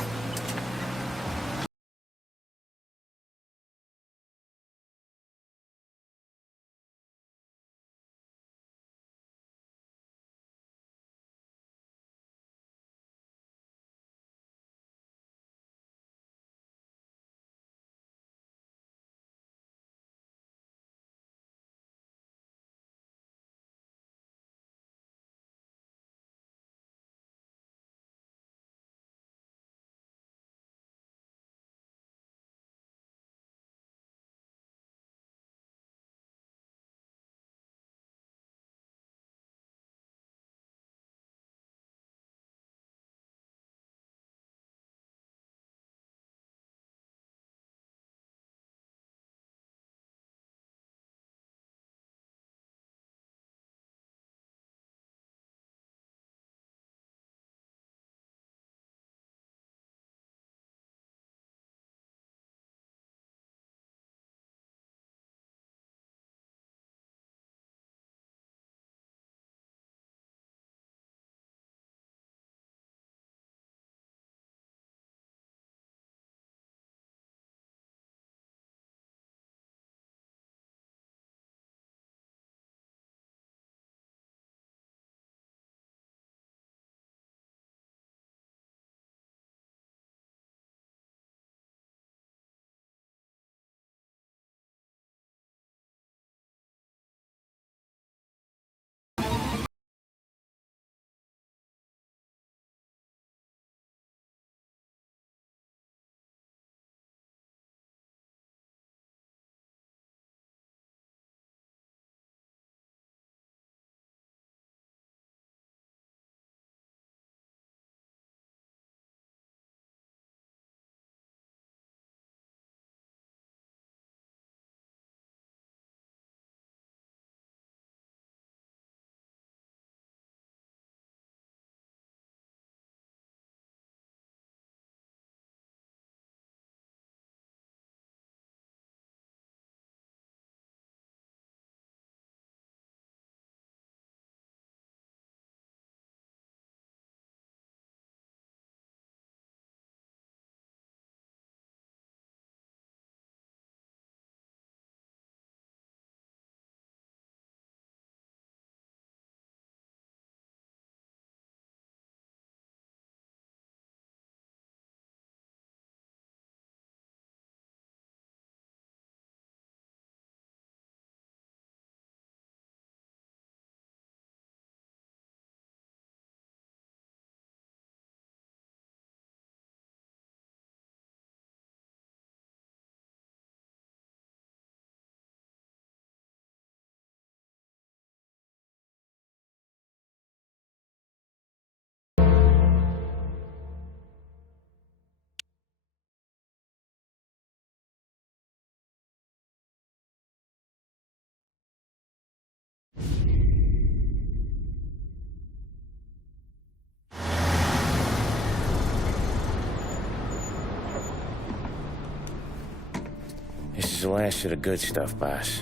the last of the good stuff, boss.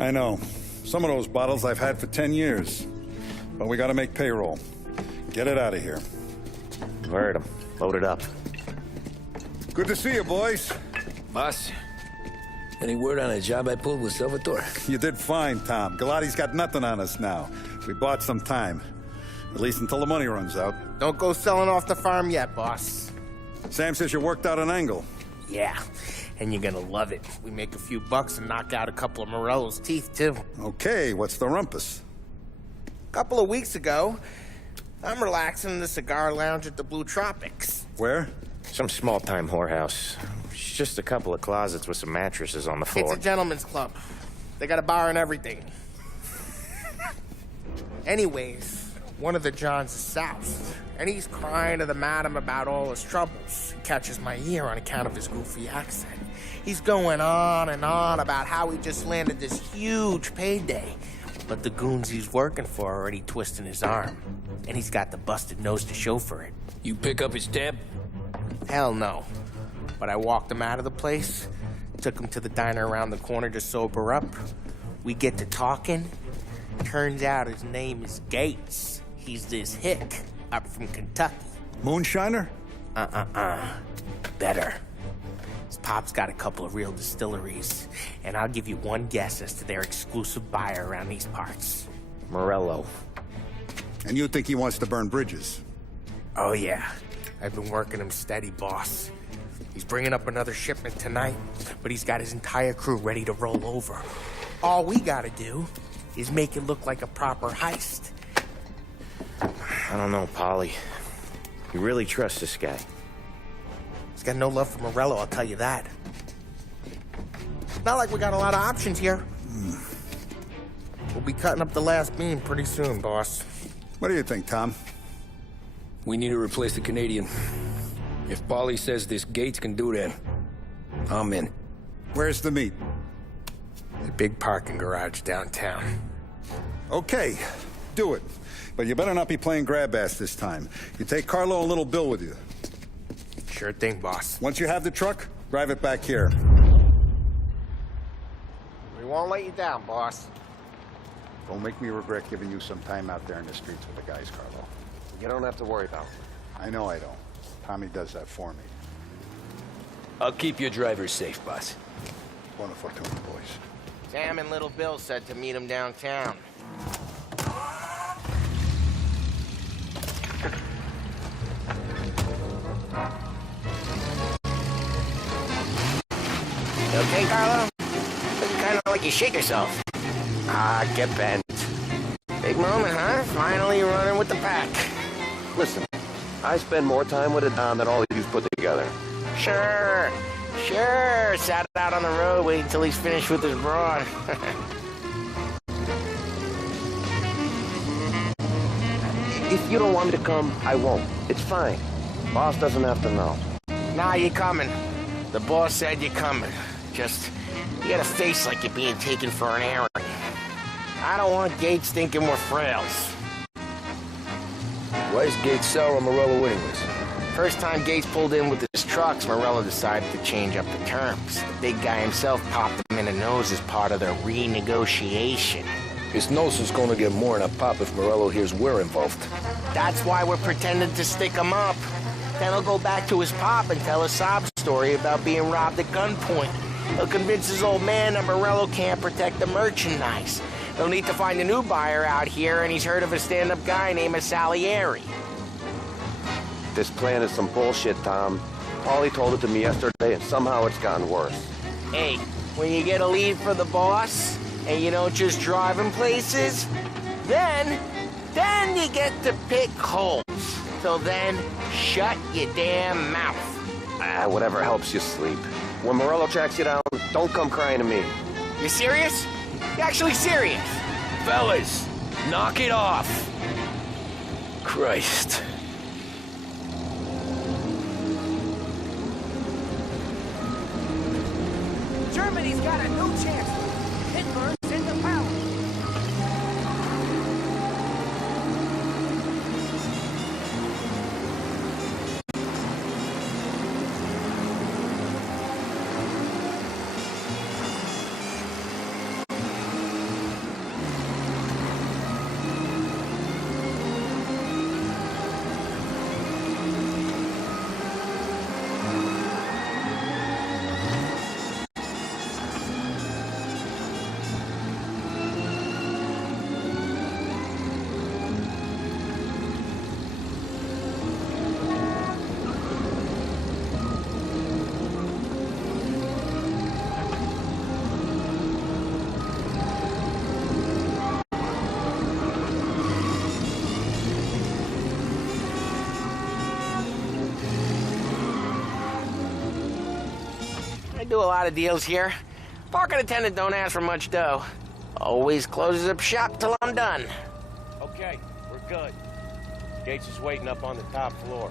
I know. Some of those bottles I've had for 10 years. But we gotta make payroll. Get it out of here. Heard him. Load it up. Good to see you, boys. Boss, any word on a job I pulled with Salvatore? You did fine, Tom. Galati's got nothing on us now. We bought some time. At least until the money runs out. Don't go selling off the farm yet, boss. Sam says you worked out an angle. Yeah, and you're gonna love it. We make a few bucks and knock out a couple of Morello's teeth, too. Okay, what's the rumpus? A couple of weeks ago, I'm relaxing in the cigar lounge at the Blue Tropics. Where? Some small-time whorehouse. It's just a couple of closets with some mattresses on the floor. It's a gentleman's club. They got a bar and everything. Anyways, one of the Johns is soused, and he's crying to the madam about all his troubles. He catches my ear on account of his goofy accent. He's going on and on about how he just landed this huge payday, but the goons he's working for are already twisting his arm, and he's got the busted nose to show for it. You pick up his tab? Hell no. But I walked him out of the place, took him to the diner around the corner to sober up. We get to talking. Turns out his name is Gates. He's this hick up from Kentucky. Moonshiner? Better. His pop's got a couple of real distilleries, and I'll give you one guess as to their exclusive buyer around these parts. Morello. And you think he wants to burn bridges? Oh, yeah. I've been working him steady, boss. He's bringing up another shipment tonight, but he's got his entire crew ready to roll over. All we gotta do is make it look like a proper heist. I don't know, Polly. You really trust this guy? He's got no love for Morello, I'll tell you that. Not like we got a lot of options here. We'll be cutting up the last beam pretty soon, boss. What do you think, Tom? We need to replace the Canadian. If Polly says this Gates can do that, I'm in. Where's the meet? The big parking garage downtown. Okay, do it. But you better not be playing grab ass this time. You take Carlo and Little Bill with you. Sure thing, boss. Once you have the truck, drive it back here. We won't let you down, boss. Don't make me regret giving you some time out there in the streets with the guys, Carlo. You don't have to worry about it. I know I don't. Tommy does that for me. I'll keep your driver safe, boss. Buona fortuna, boys. Sam and Little Bill said to meet him downtown. You okay, Carlo? Looking kind of like you shake yourself. Ah, get bent. Big moment, huh? Finally running with the pack. Listen, I spend more time with it than all of you put together. Sure. Sat out on the road waiting until he's finished with his broad. If you don't want me to come, I won't. It's fine. Boss doesn't have to know. Nah, you're coming. The boss said you're coming. Just, you got a face like you're being taken for an errand. I don't want Gates thinking we're frails. Why is Gates sour on Morello anyways? First time Gates pulled in with his trucks, Morello decided to change up the terms. The big guy himself popped him in the nose as part of their renegotiation. His nose is gonna get more than a pop if Morello hears we're involved. That's why we're pretending to stick him up. Then he'll go back to his pop and tell a sob story about being robbed at gunpoint. He'll convince his old man that Morello can't protect the merchandise. He'll need to find a new buyer out here, and he's heard of a stand-up guy named Salieri. This plan is some bullshit, Tom. Paulie told it to me yesterday, and somehow it's gotten worse. Hey, when you get a lead for the boss, and you don't just drive him places, then you get to pick holes. So then, shut your damn mouth. Whatever helps you sleep. When Morello tracks you down, don't come crying to me. You serious? You actually serious? Fellas, knock it off. Christ. Germany's got a new chance. Hitler's in the power. I do a lot of deals here. Parking attendant don't ask for much dough. Always closes up shop till I'm done. Okay, we're good. Gates is waiting up on the top floor.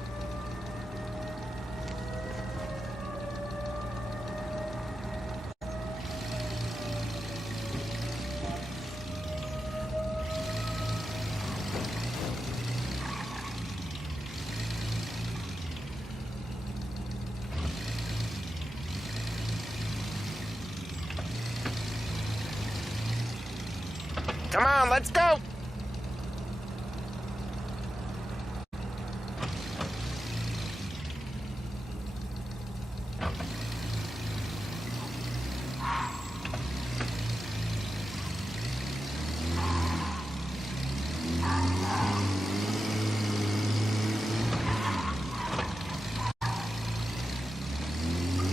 Come on, let's go!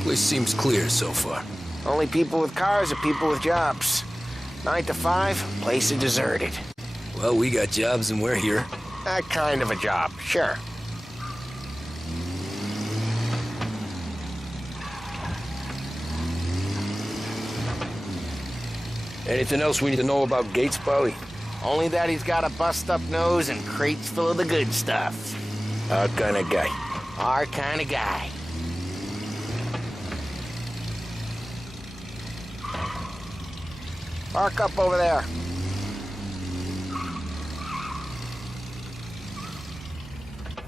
Place seems clear so far. Only people with cars are people with jobs. 9 to 5, place is deserted. Well, we got jobs and we're here. That kind of a job, sure. Anything else we need to know about Gates, Polly? Only that he's got a bust-up nose and crates full of the good stuff. Our kind of guy. Our kind of guy. Park up over there.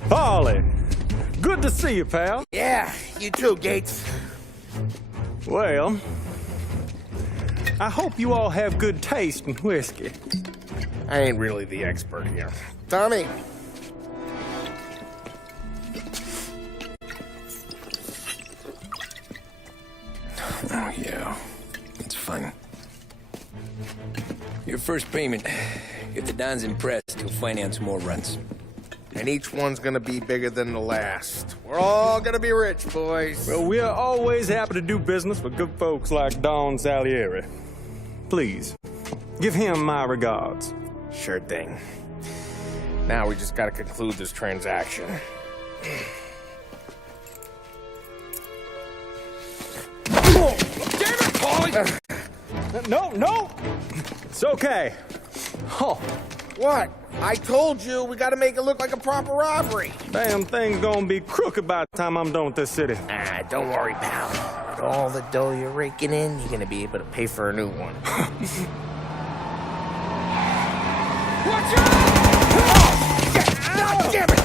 Polly, good to see you, pal. Yeah, you too, Gates. Well, I hope you all have good taste in whiskey. I ain't really the expert here. Tommy. Oh, yeah. It's fun. Your first payment. If the Don's impressed, he'll finance more runs. And each one's gonna be bigger than the last. We're all gonna be rich, boys. Well, we're always happy to do business with good folks like Don Salieri. Please, give him my regards. Sure thing. Now we just gotta conclude this transaction. Damn it, Paulie! No! It's okay. Oh. What? I told you, we gotta make it look like a proper robbery. Damn thing's gonna be crooked by the time I'm done with this city. Ah, don't worry, pal. With all the dough you're raking in, you're gonna be able to pay for a new one. Watch out! God damn it!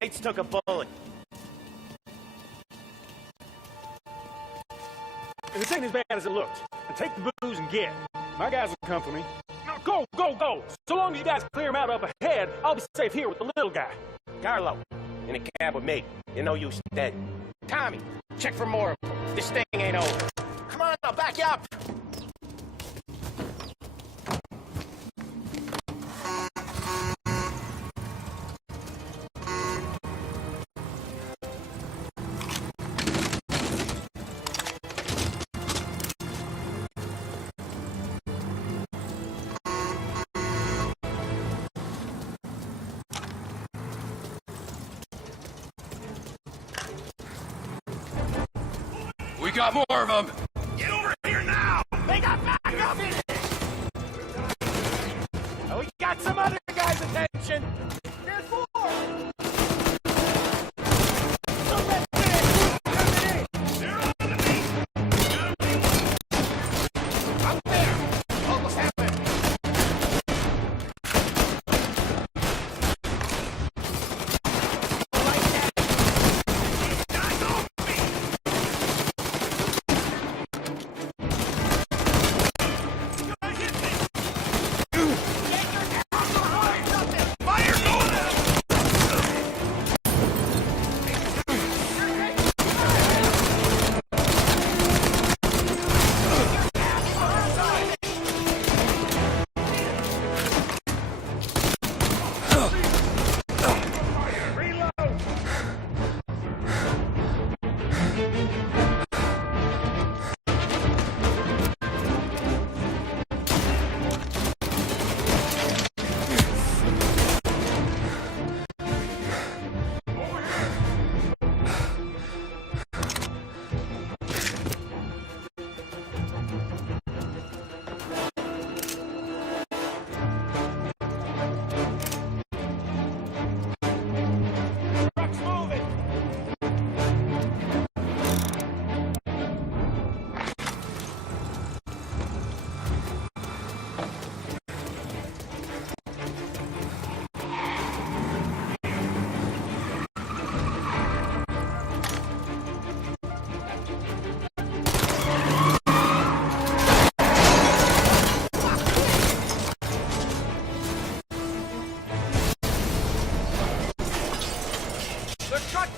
Gates took a bullet. And this ain't as bad as it looks. And take the booze and get. My guys will come for me. Now go! So long as you guys clear him out up ahead, I'll be safe here with the little guy. Carlo, in a cab with me. You know you dead. Tommy, check for more of them. This thing ain't over. Come on, I'll back you up. We got more of them! Get over here now! They got back up in it! Oh, we got some other guys' attention! There's four! Out there! Almost happened!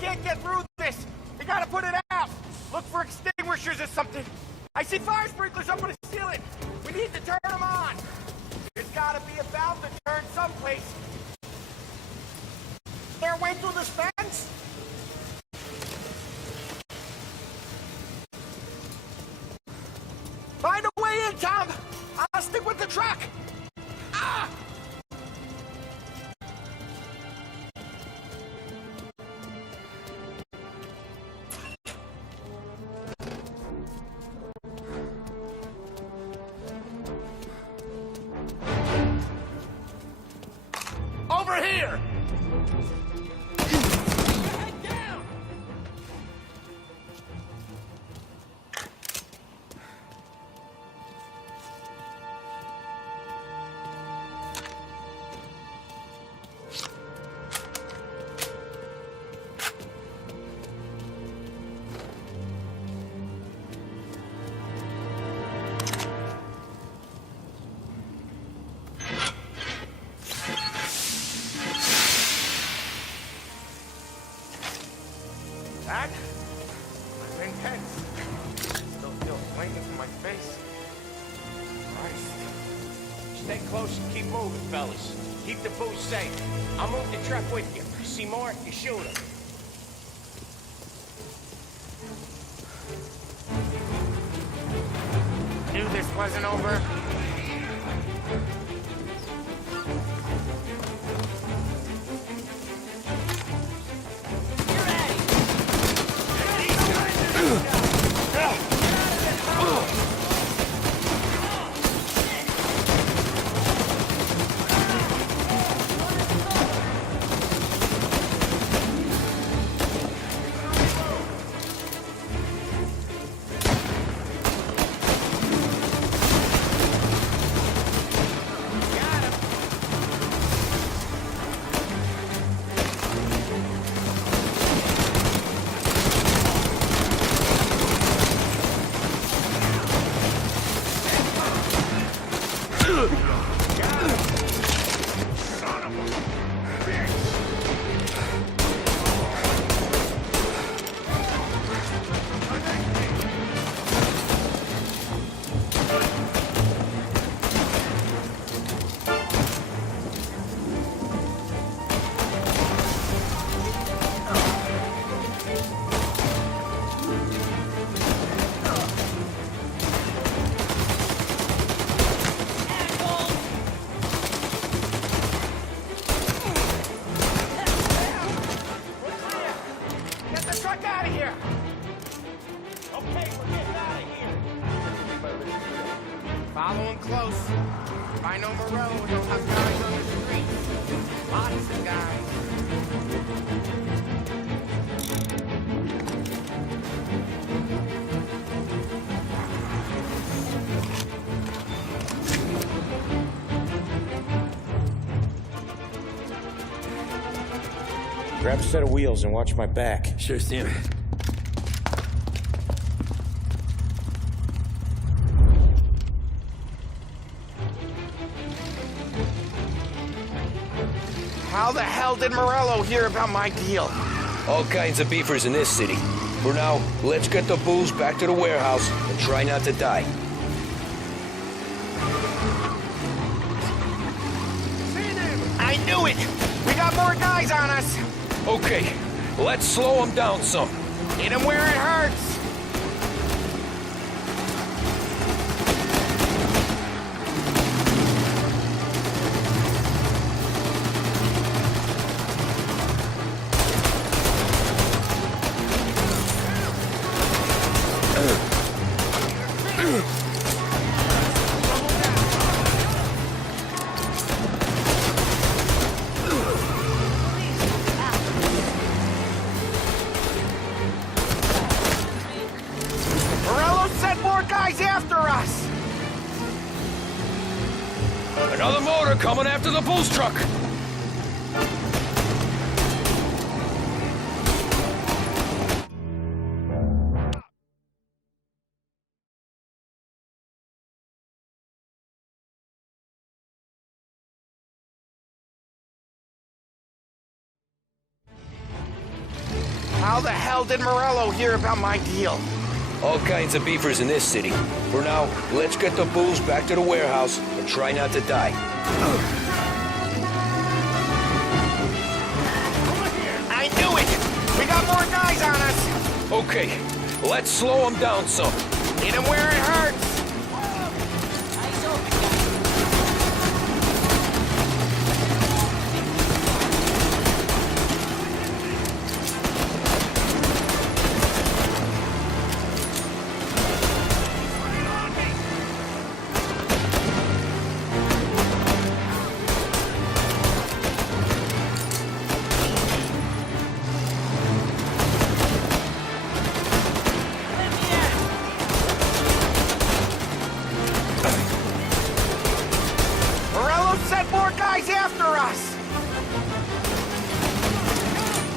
can't get through this. We gotta put it out. Look for extinguishers or something. I see fire sprinklers up on the ceiling. We need to turn them on. There's gotta be a valve to turn someplace. Is there a way through this fence? Find a way in, Tom. I'll stick with the truck. Ah! Over here! Head down! That was intense. Still feel flaming from my face. Christ. Stay close and keep moving, fellas. Keep the booze safe. I'll move the truck with you. See more, you shoot him. Knew this wasn't over. Follow him close. If I know Morello, he'll have guys on the street. Lots of guys. Grab a set of wheels and watch my back. Sure thing. How the hell did Morello hear about my deal? All kinds of beefers in this city. For now, let's get the booze back to the warehouse and try not to die. I knew it! We got more guys on us! Okay, let's slow them down some. Hit them where it hurts! Another motor coming after the booze truck. How the hell did Morello hear about my deal? All kinds of beefers in this city. For now, let's get the booze back to the warehouse and try not to die. I knew it! We got more guys on us! Okay, let's slow them down some. Hit them where it hurts! After us!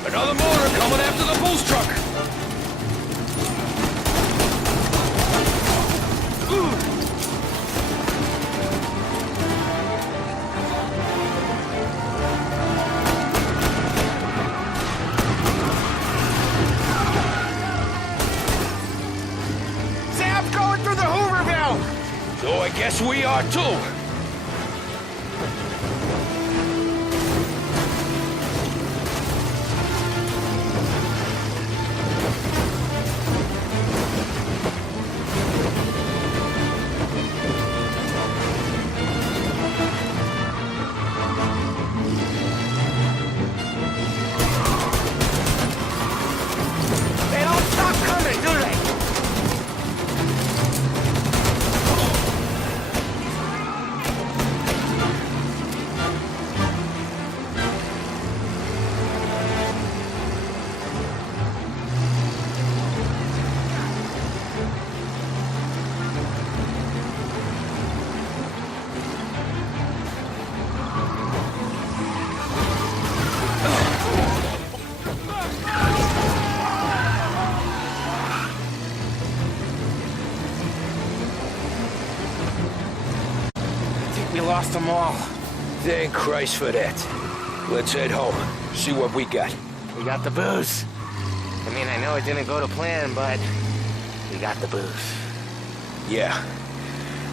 Another motor coming after the booze truck! Sam's going through the Hooverville! So I guess we are too! We lost them all. Thank Christ for that. Let's head home. See what we got. We got the booze. I mean, I know it didn't go to plan, but we got the booze. Yeah.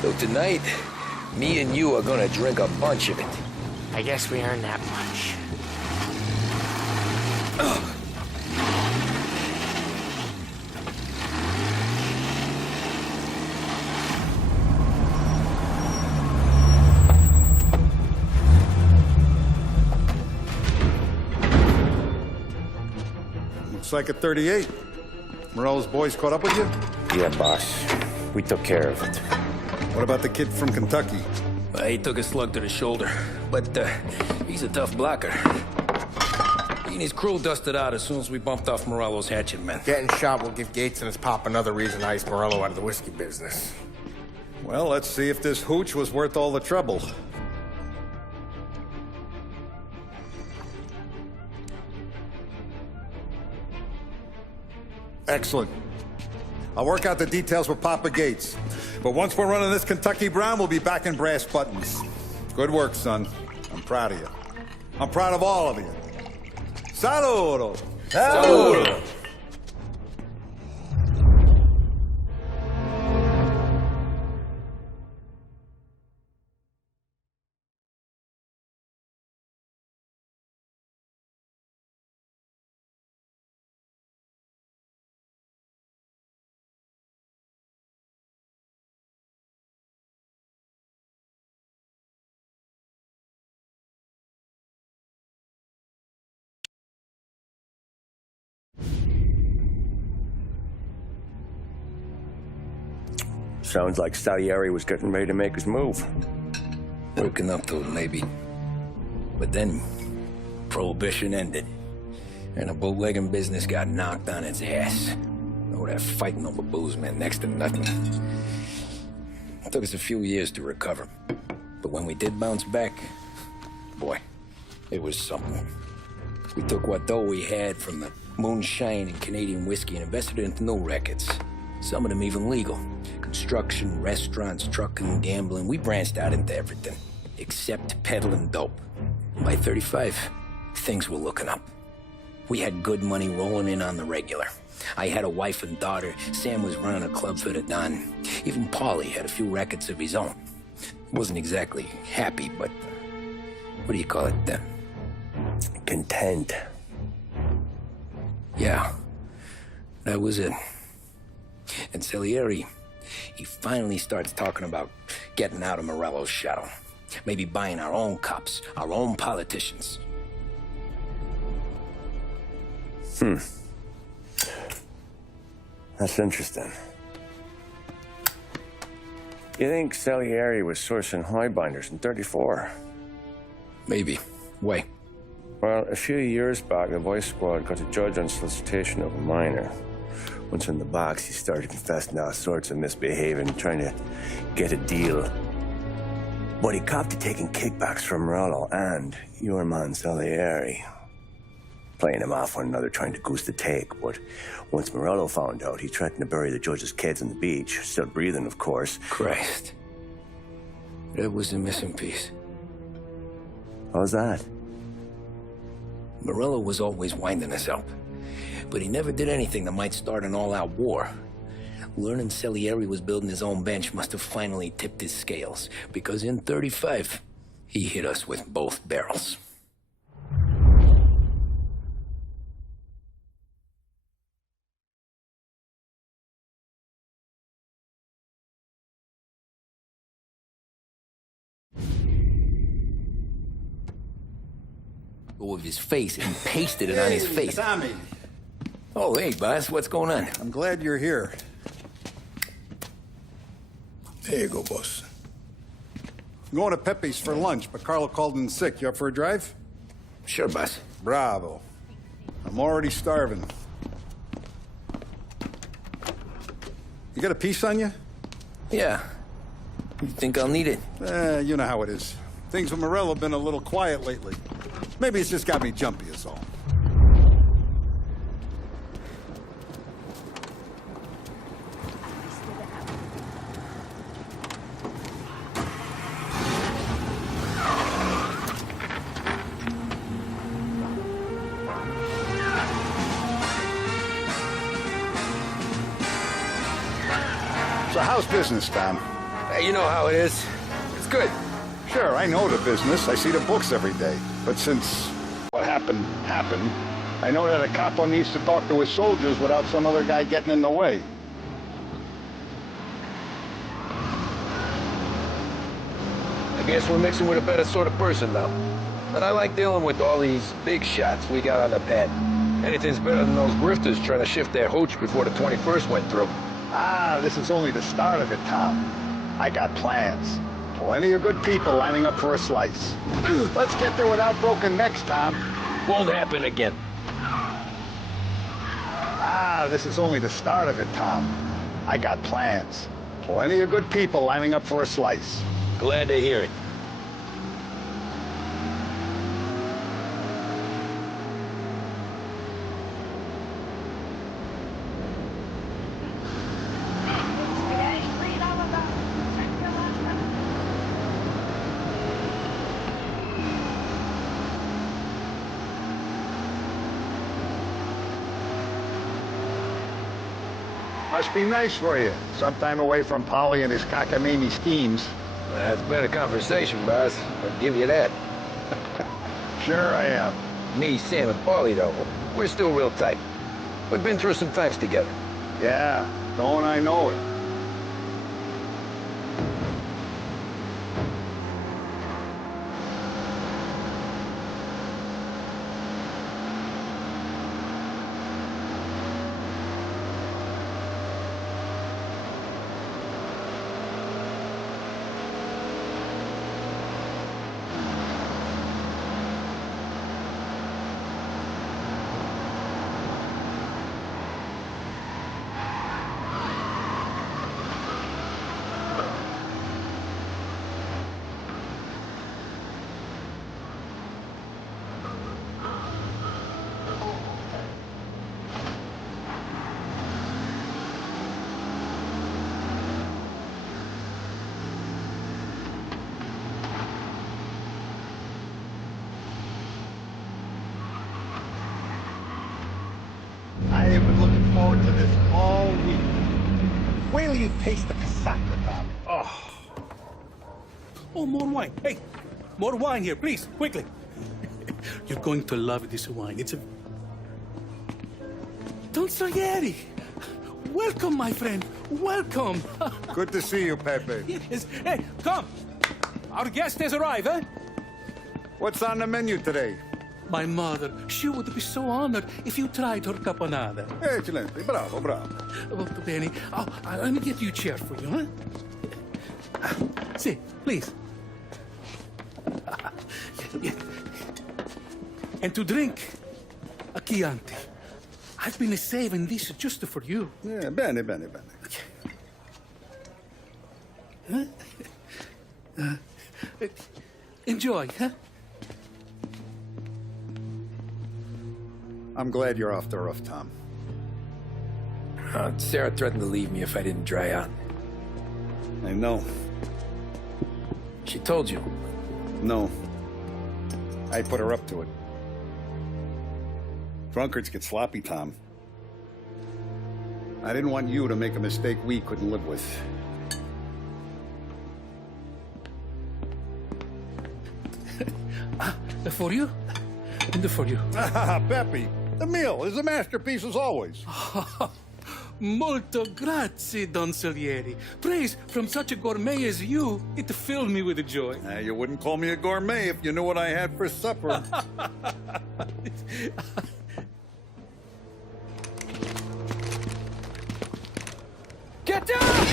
Though tonight, me and you are gonna drink a bunch of it. I guess we earned that much. Looks like a 38. Morello's boys caught up with you? Yeah, boss. We took care of it. What about the kid from Kentucky? He took a slug to the shoulder, but he's a tough blocker. He and his crew dusted out as soon as we bumped off Morello's hatchet men. Getting shot will give Gates and his pop another reason to ice Morello out of the whiskey business. Well, let's see if this hooch was worth all the trouble. Excellent. I'll work out the details with Papa Gates. But once we're running this Kentucky Brown, we'll be back in brass buttons. Good work, son. I'm proud of you. I'm proud of all of you. Saludo! Saludo! Sounds like Salieri was getting ready to make his move. Working up to it, maybe. But then, Prohibition ended. And the bootlegging business got knocked on its ass. All that fighting over booze meant next to nothing. It took us a few years to recover. But when we did bounce back, boy, it was something. We took what dough we had from the moonshine and Canadian whiskey and invested it into new rackets. Some of them even legal. Construction, restaurants, trucking, gambling. We branched out into everything, except peddling dope. By 35, things were looking up. We had good money rolling in on the regular. I had a wife and daughter. Sam was running a club for the Don. Even Paulie had a few records of his own. Wasn't exactly happy, but what do you call it then? Content. Yeah, that was it. And Salieri, he finally starts talking about getting out of Morello's shadow. Maybe buying our own cops, our own politicians. That's interesting. You think Salieri was sourcing highbinders in 34? Maybe. Why? Well, a few years back, the Vice Squad got a judge on solicitation of a minor. Once in the box, he started confessing all sorts of misbehaving, trying to get a deal. But he copped to taking kickbacks from Morello and your man Salieri. Playing him off one another, trying to goose the take. But once Morello found out, he threatened to bury the judge's kids on the beach. Still breathing, of course. Christ. That was the missing piece. How's that? Morello was always winding us up. But he never did anything that might start an all-out war. Learning Salieri was building his own bench must have finally tipped his scales. Because in 35, he hit us with both barrels. Of his face and pasted it on his face. Tommy. Oh, hey, boss, what's going on? I'm glad you're here. There you go, boss. I'm going to Pepe's for lunch, but Carlo called in sick. You up for a drive? Sure, boss. Bravo. I'm already starving. You got a piece on you? Yeah. You think I'll need it? You know how it is. Things with Morello have been a little quiet lately. Maybe it's just got me jumpy, is all. So how's business, Tom? Hey, you know how it is. It's good. Sure, I know the business. I see the books every day. But since what happened, I know that a capo needs to talk to his soldiers without some other guy getting in the way. I guess we're mixing with a better sort of person now. And I like dealing with all these big shots we got on the pad. Anything's better than those grifters trying to shift their hooch before the 21st went through. Ah, this is only the start of it, Tom. I got plans. Plenty of good people lining up for a slice. Let's get there without broken necks, Tom. Won't happen again. Ah, this is only the start of it, Tom. I got plans. Plenty of good people lining up for a slice. Glad to hear it. Must be nice for you. Sometime away from Polly and his cockamamie schemes. That's been a conversation, boss. I'll give you that. Sure I am. Me, Sam, and Paulie, though, we're still real tight. We've been through some times together. Yeah, don't I know it. forward to this all week. Wait till you taste the cassata, Tom. Oh. Oh, more wine. Hey, more wine here, please, quickly. You're going to love this wine. It's a... Don Salieri. Welcome, my friend. Welcome. Good to see you, Pepe. Yes. Hey, come. Our guest has arrived, eh? What's on the menu today? My mother, she would be so honored if you tried her caponata. Excellent. Bravo, bravo. Molto bene. Oh, let me get you a chair for you, huh? See, please. And to drink, a Chianti. I've been saving this just for you. Yeah, bene, bene, bene. Enjoy, huh? I'm glad you're off the roof, Tom. Sarah threatened to leave me if I didn't dry out. I know. She told you? No. I put her up to it. Drunkards get sloppy, Tom. I didn't want you to make a mistake we couldn't live with. For you? And for you. Pepe, the meal is a masterpiece as always. Molto grazie, Don Salieri. Praise from such a gourmet as you, it filled me with joy. You wouldn't call me a gourmet if you knew what I had for supper. Get down!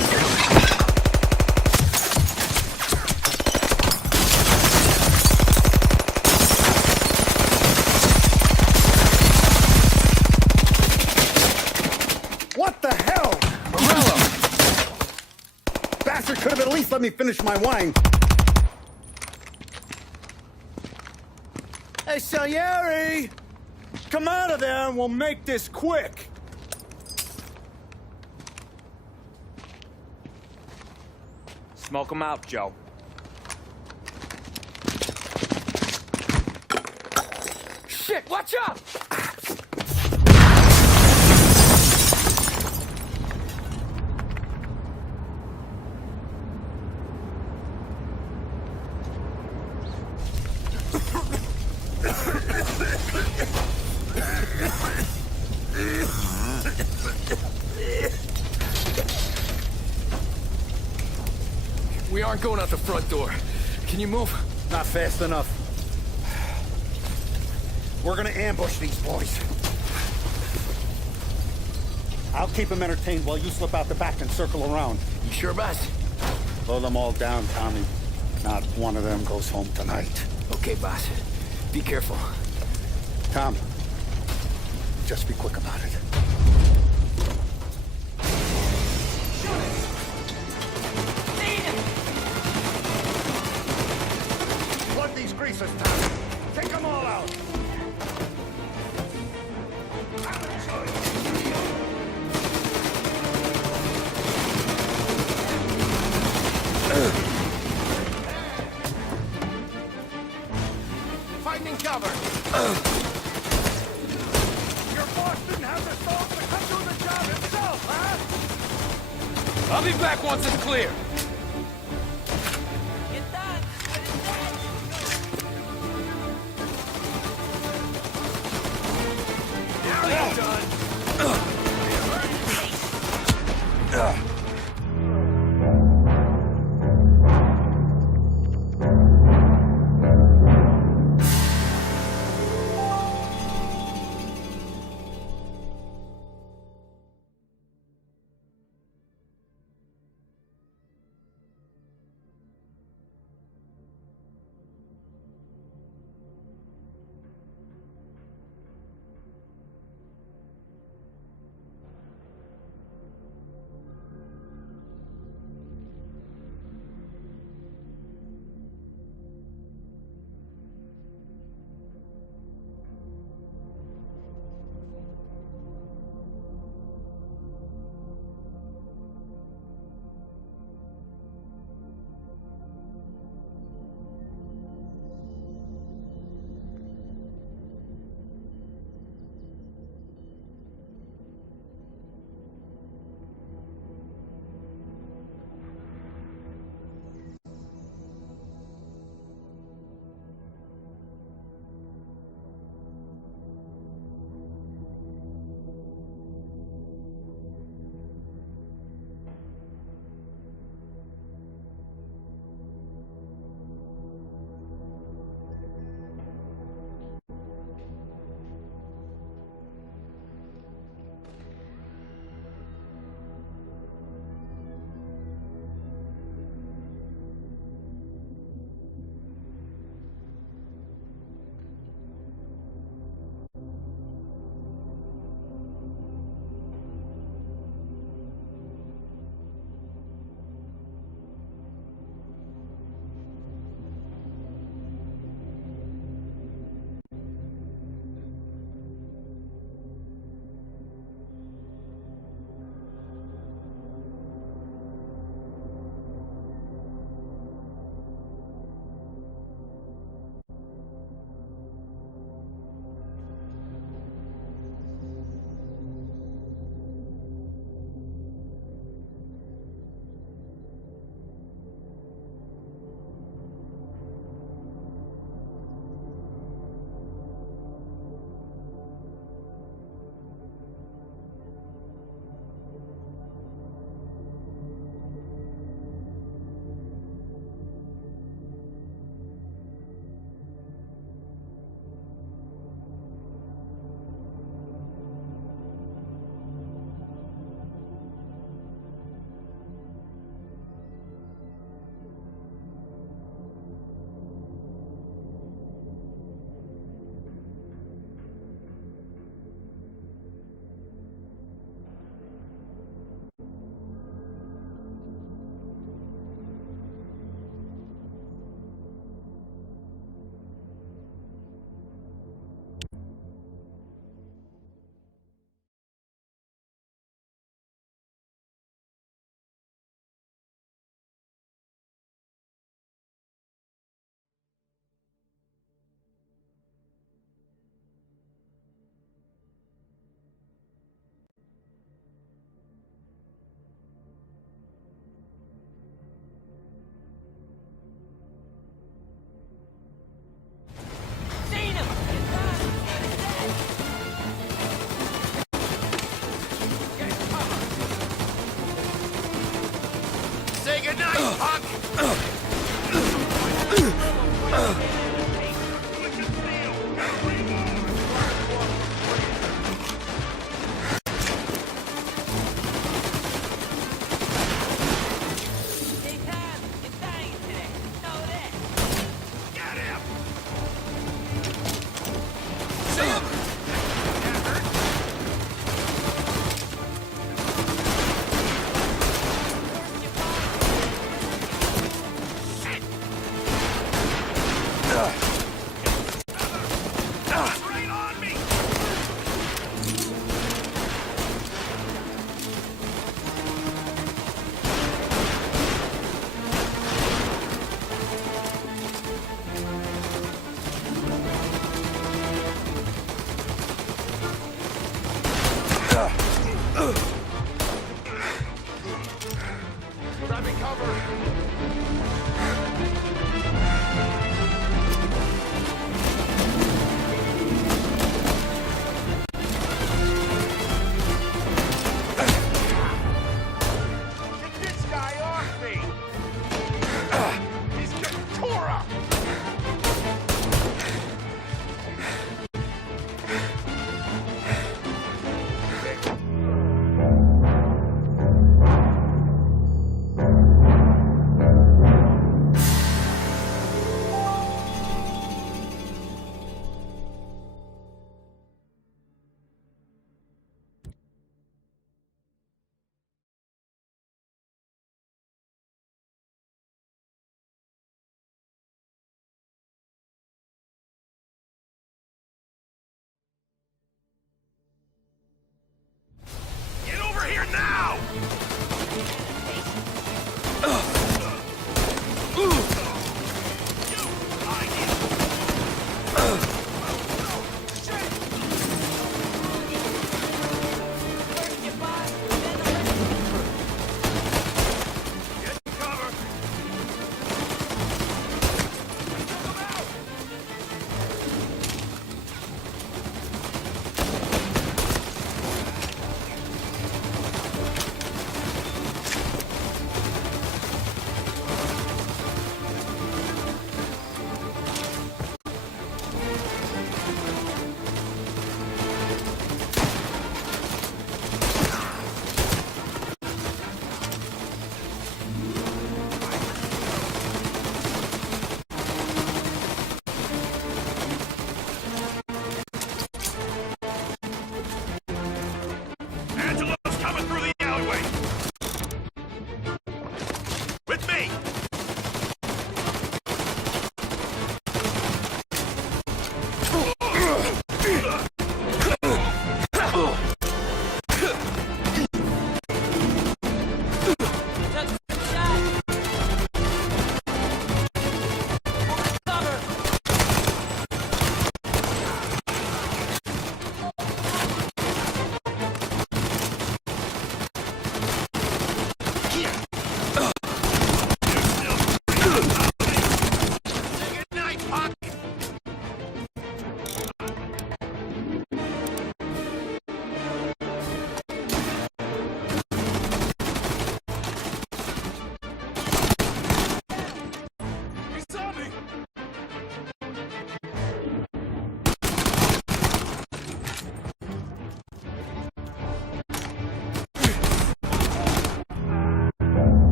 What the hell? Bastard could have at least let me finish my wine. Hey, Salieri! Come out of there and we'll make this quick. Smoke him out, Joe. Shit, watch out! We aren't going out the front door. Can you move? Not fast enough. We're gonna ambush these boys. I'll keep them entertained while you slip out the back and circle around. You sure, boss? Blow them all down, Tommy. Not one of them goes home tonight. Okay, boss. Be careful. Tom, just be quick about it. Plug these greasers, Tom. Take them all out. Finding cover. Your boss didn't have the soul to come do the job himself, huh? I'll be back once it's clear.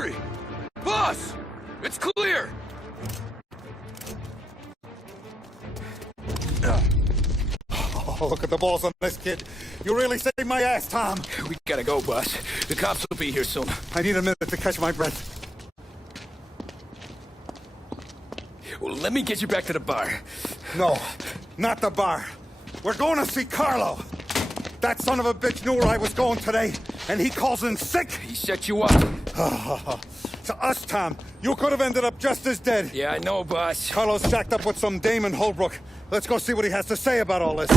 Hurry! Boss! It's clear! Oh, look at the balls on this kid. You really saved my ass, Tom. We gotta go, boss. The cops will be here soon. I need a minute to catch my breath. Well, let me get you back to the bar. No, not the bar. We're going to see Carlo. That son of a bitch knew where I was going today, and he calls in sick. He set you up. To us, Tom, you could have ended up just as dead. Yeah, I know, boss. Carlo's jacked up with some dame in Holbrook. Let's go see what he has to say about all this.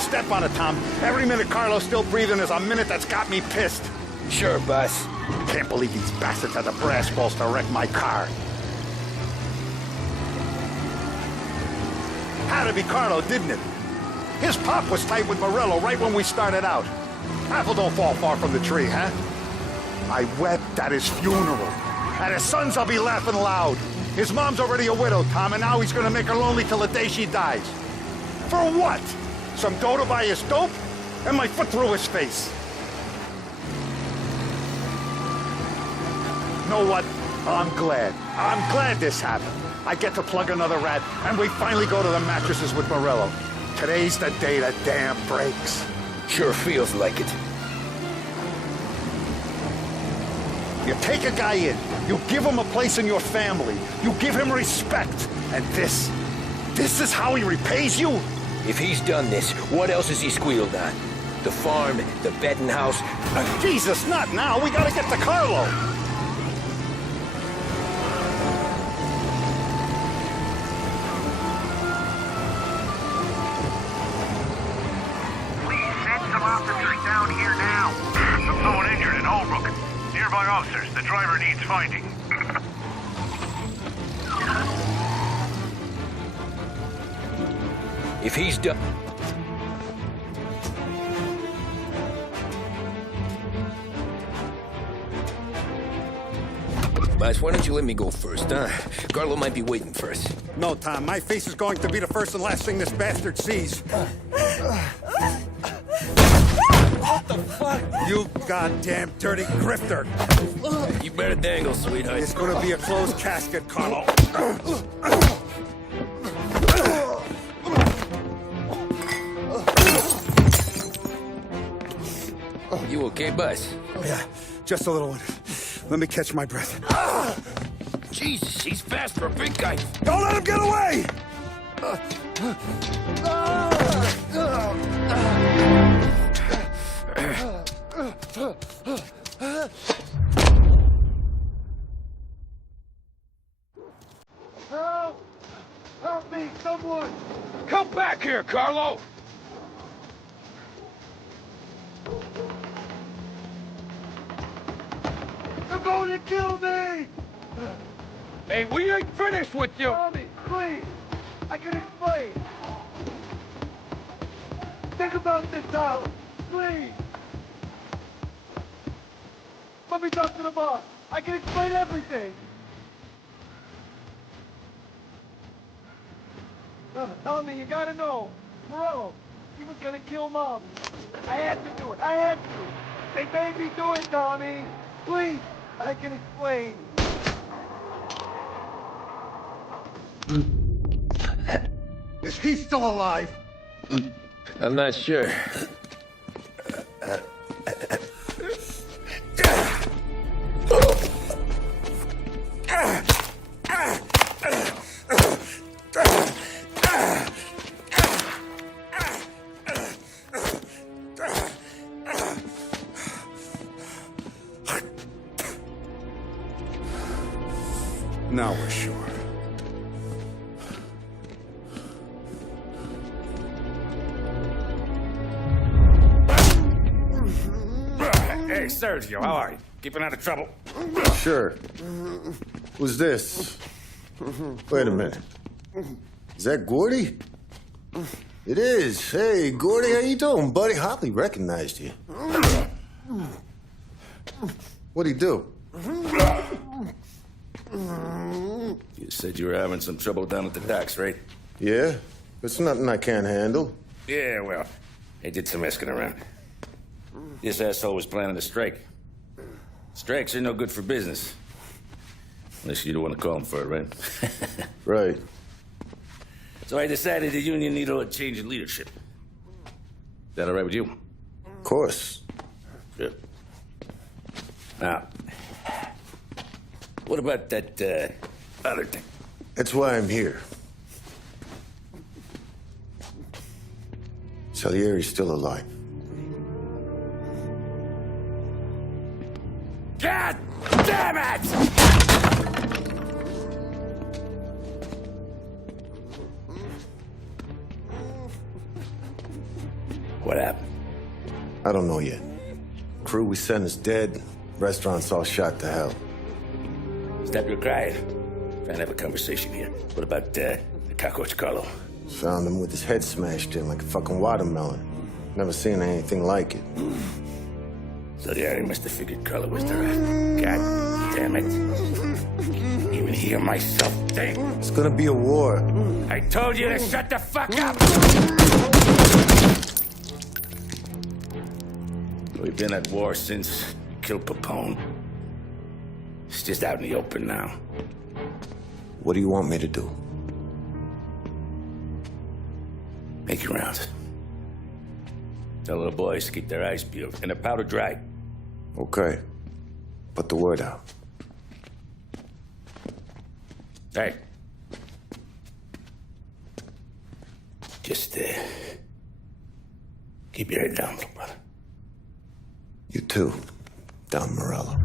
Step on it, Tom. Every minute Carlo's still breathing is a minute that's got me pissed. Sure, boss. Can't believe these bastards had the brass balls to wreck my car. Had to be Carlo, didn't it? His pop was tight with Morello right when we started out. Apple don't fall far from the tree, huh? I wept at his funeral. At his son's, I'll be laughing loud. His mom's already a widow, Tom, and now he's gonna make her lonely till the day she dies. For what? Some dough to buy his dope? And my foot through his face. Know what? I'm glad. I'm glad this happened. I get to plug another rat, and we finally go to the mattresses with Morello. Today's the day the dam breaks. Sure feels like it. You take a guy in, you give him a place in your family, you give him respect, and this is how he repays you? If he's done this, what else has he squealed on? The farm, the betting house? Jesus, not now. We gotta get to Carlo. Please send some officers down here now. There's someone injured in Holbrook. Nearby officers. The driver needs finding. If he's done... Boss, why don't you let me go first, huh? Carlo might be waiting for us. No, Tom. My face is going to be the first and last thing this bastard sees. What the fuck? You goddamn dirty grifter. You better dangle, sweetheart. It's gonna be a closed casket, Carlo. You okay, boss? Yeah, just a little one. Let me catch my breath. Jesus, he's fast for a big guy. Don't let him get away! Help! Help me, someone! Come back here, Carlo! They're going to kill me! Hey, we ain't finished with you! Tommy, please! I can explain! Think about this house, please! Let me talk to the boss! I can explain everything! Tommy, you gotta know! Morello, he was gonna kill Mom! I had to do it! I had to! They made me do it, Tommy! Please! I can explain! Is he still alive? I'm not sure. Now we're sure. Hey, Sergio, how are you? Keeping out of trouble? Sure. Who's this? Wait a minute. Is that Gordy? It is. Hey, Gordy, how you doing, buddy? Hardly recognized you. What'd he do? You said you were having some trouble down at the docks, right? Yeah? It's nothing I can't handle. Yeah, well, I did some asking around. This asshole was planning a strike. Strikes are no good for business. Unless you don't want to call him for it, right? Right. So I decided the union needed a change in leadership. Is that all right with you? Of course. Good. Now, what about that, other thing? That's why I'm here. Salieri's still alive. God damn it! What happened? I don't know yet. Crew we sent is dead. Restaurant's all shot to hell. Stop your crying. Trying to have a conversation here. What about, the cockroach Carlo? Found him with his head smashed in like a fucking watermelon. Never seen anything like it. So the Ari must have figured Carlo was the rat. God damn it. Can't even hear myself think. It's gonna be a war. I told you to shut the fuck up! We've been at war since we killed Capone. It's just out in the open now. What do you want me to do? Make your rounds. Tell little boys to keep their eyes peeled and their powder dry. Okay. Put the word out. Hey. Just, keep your head down, little brother. You too, Don Morello.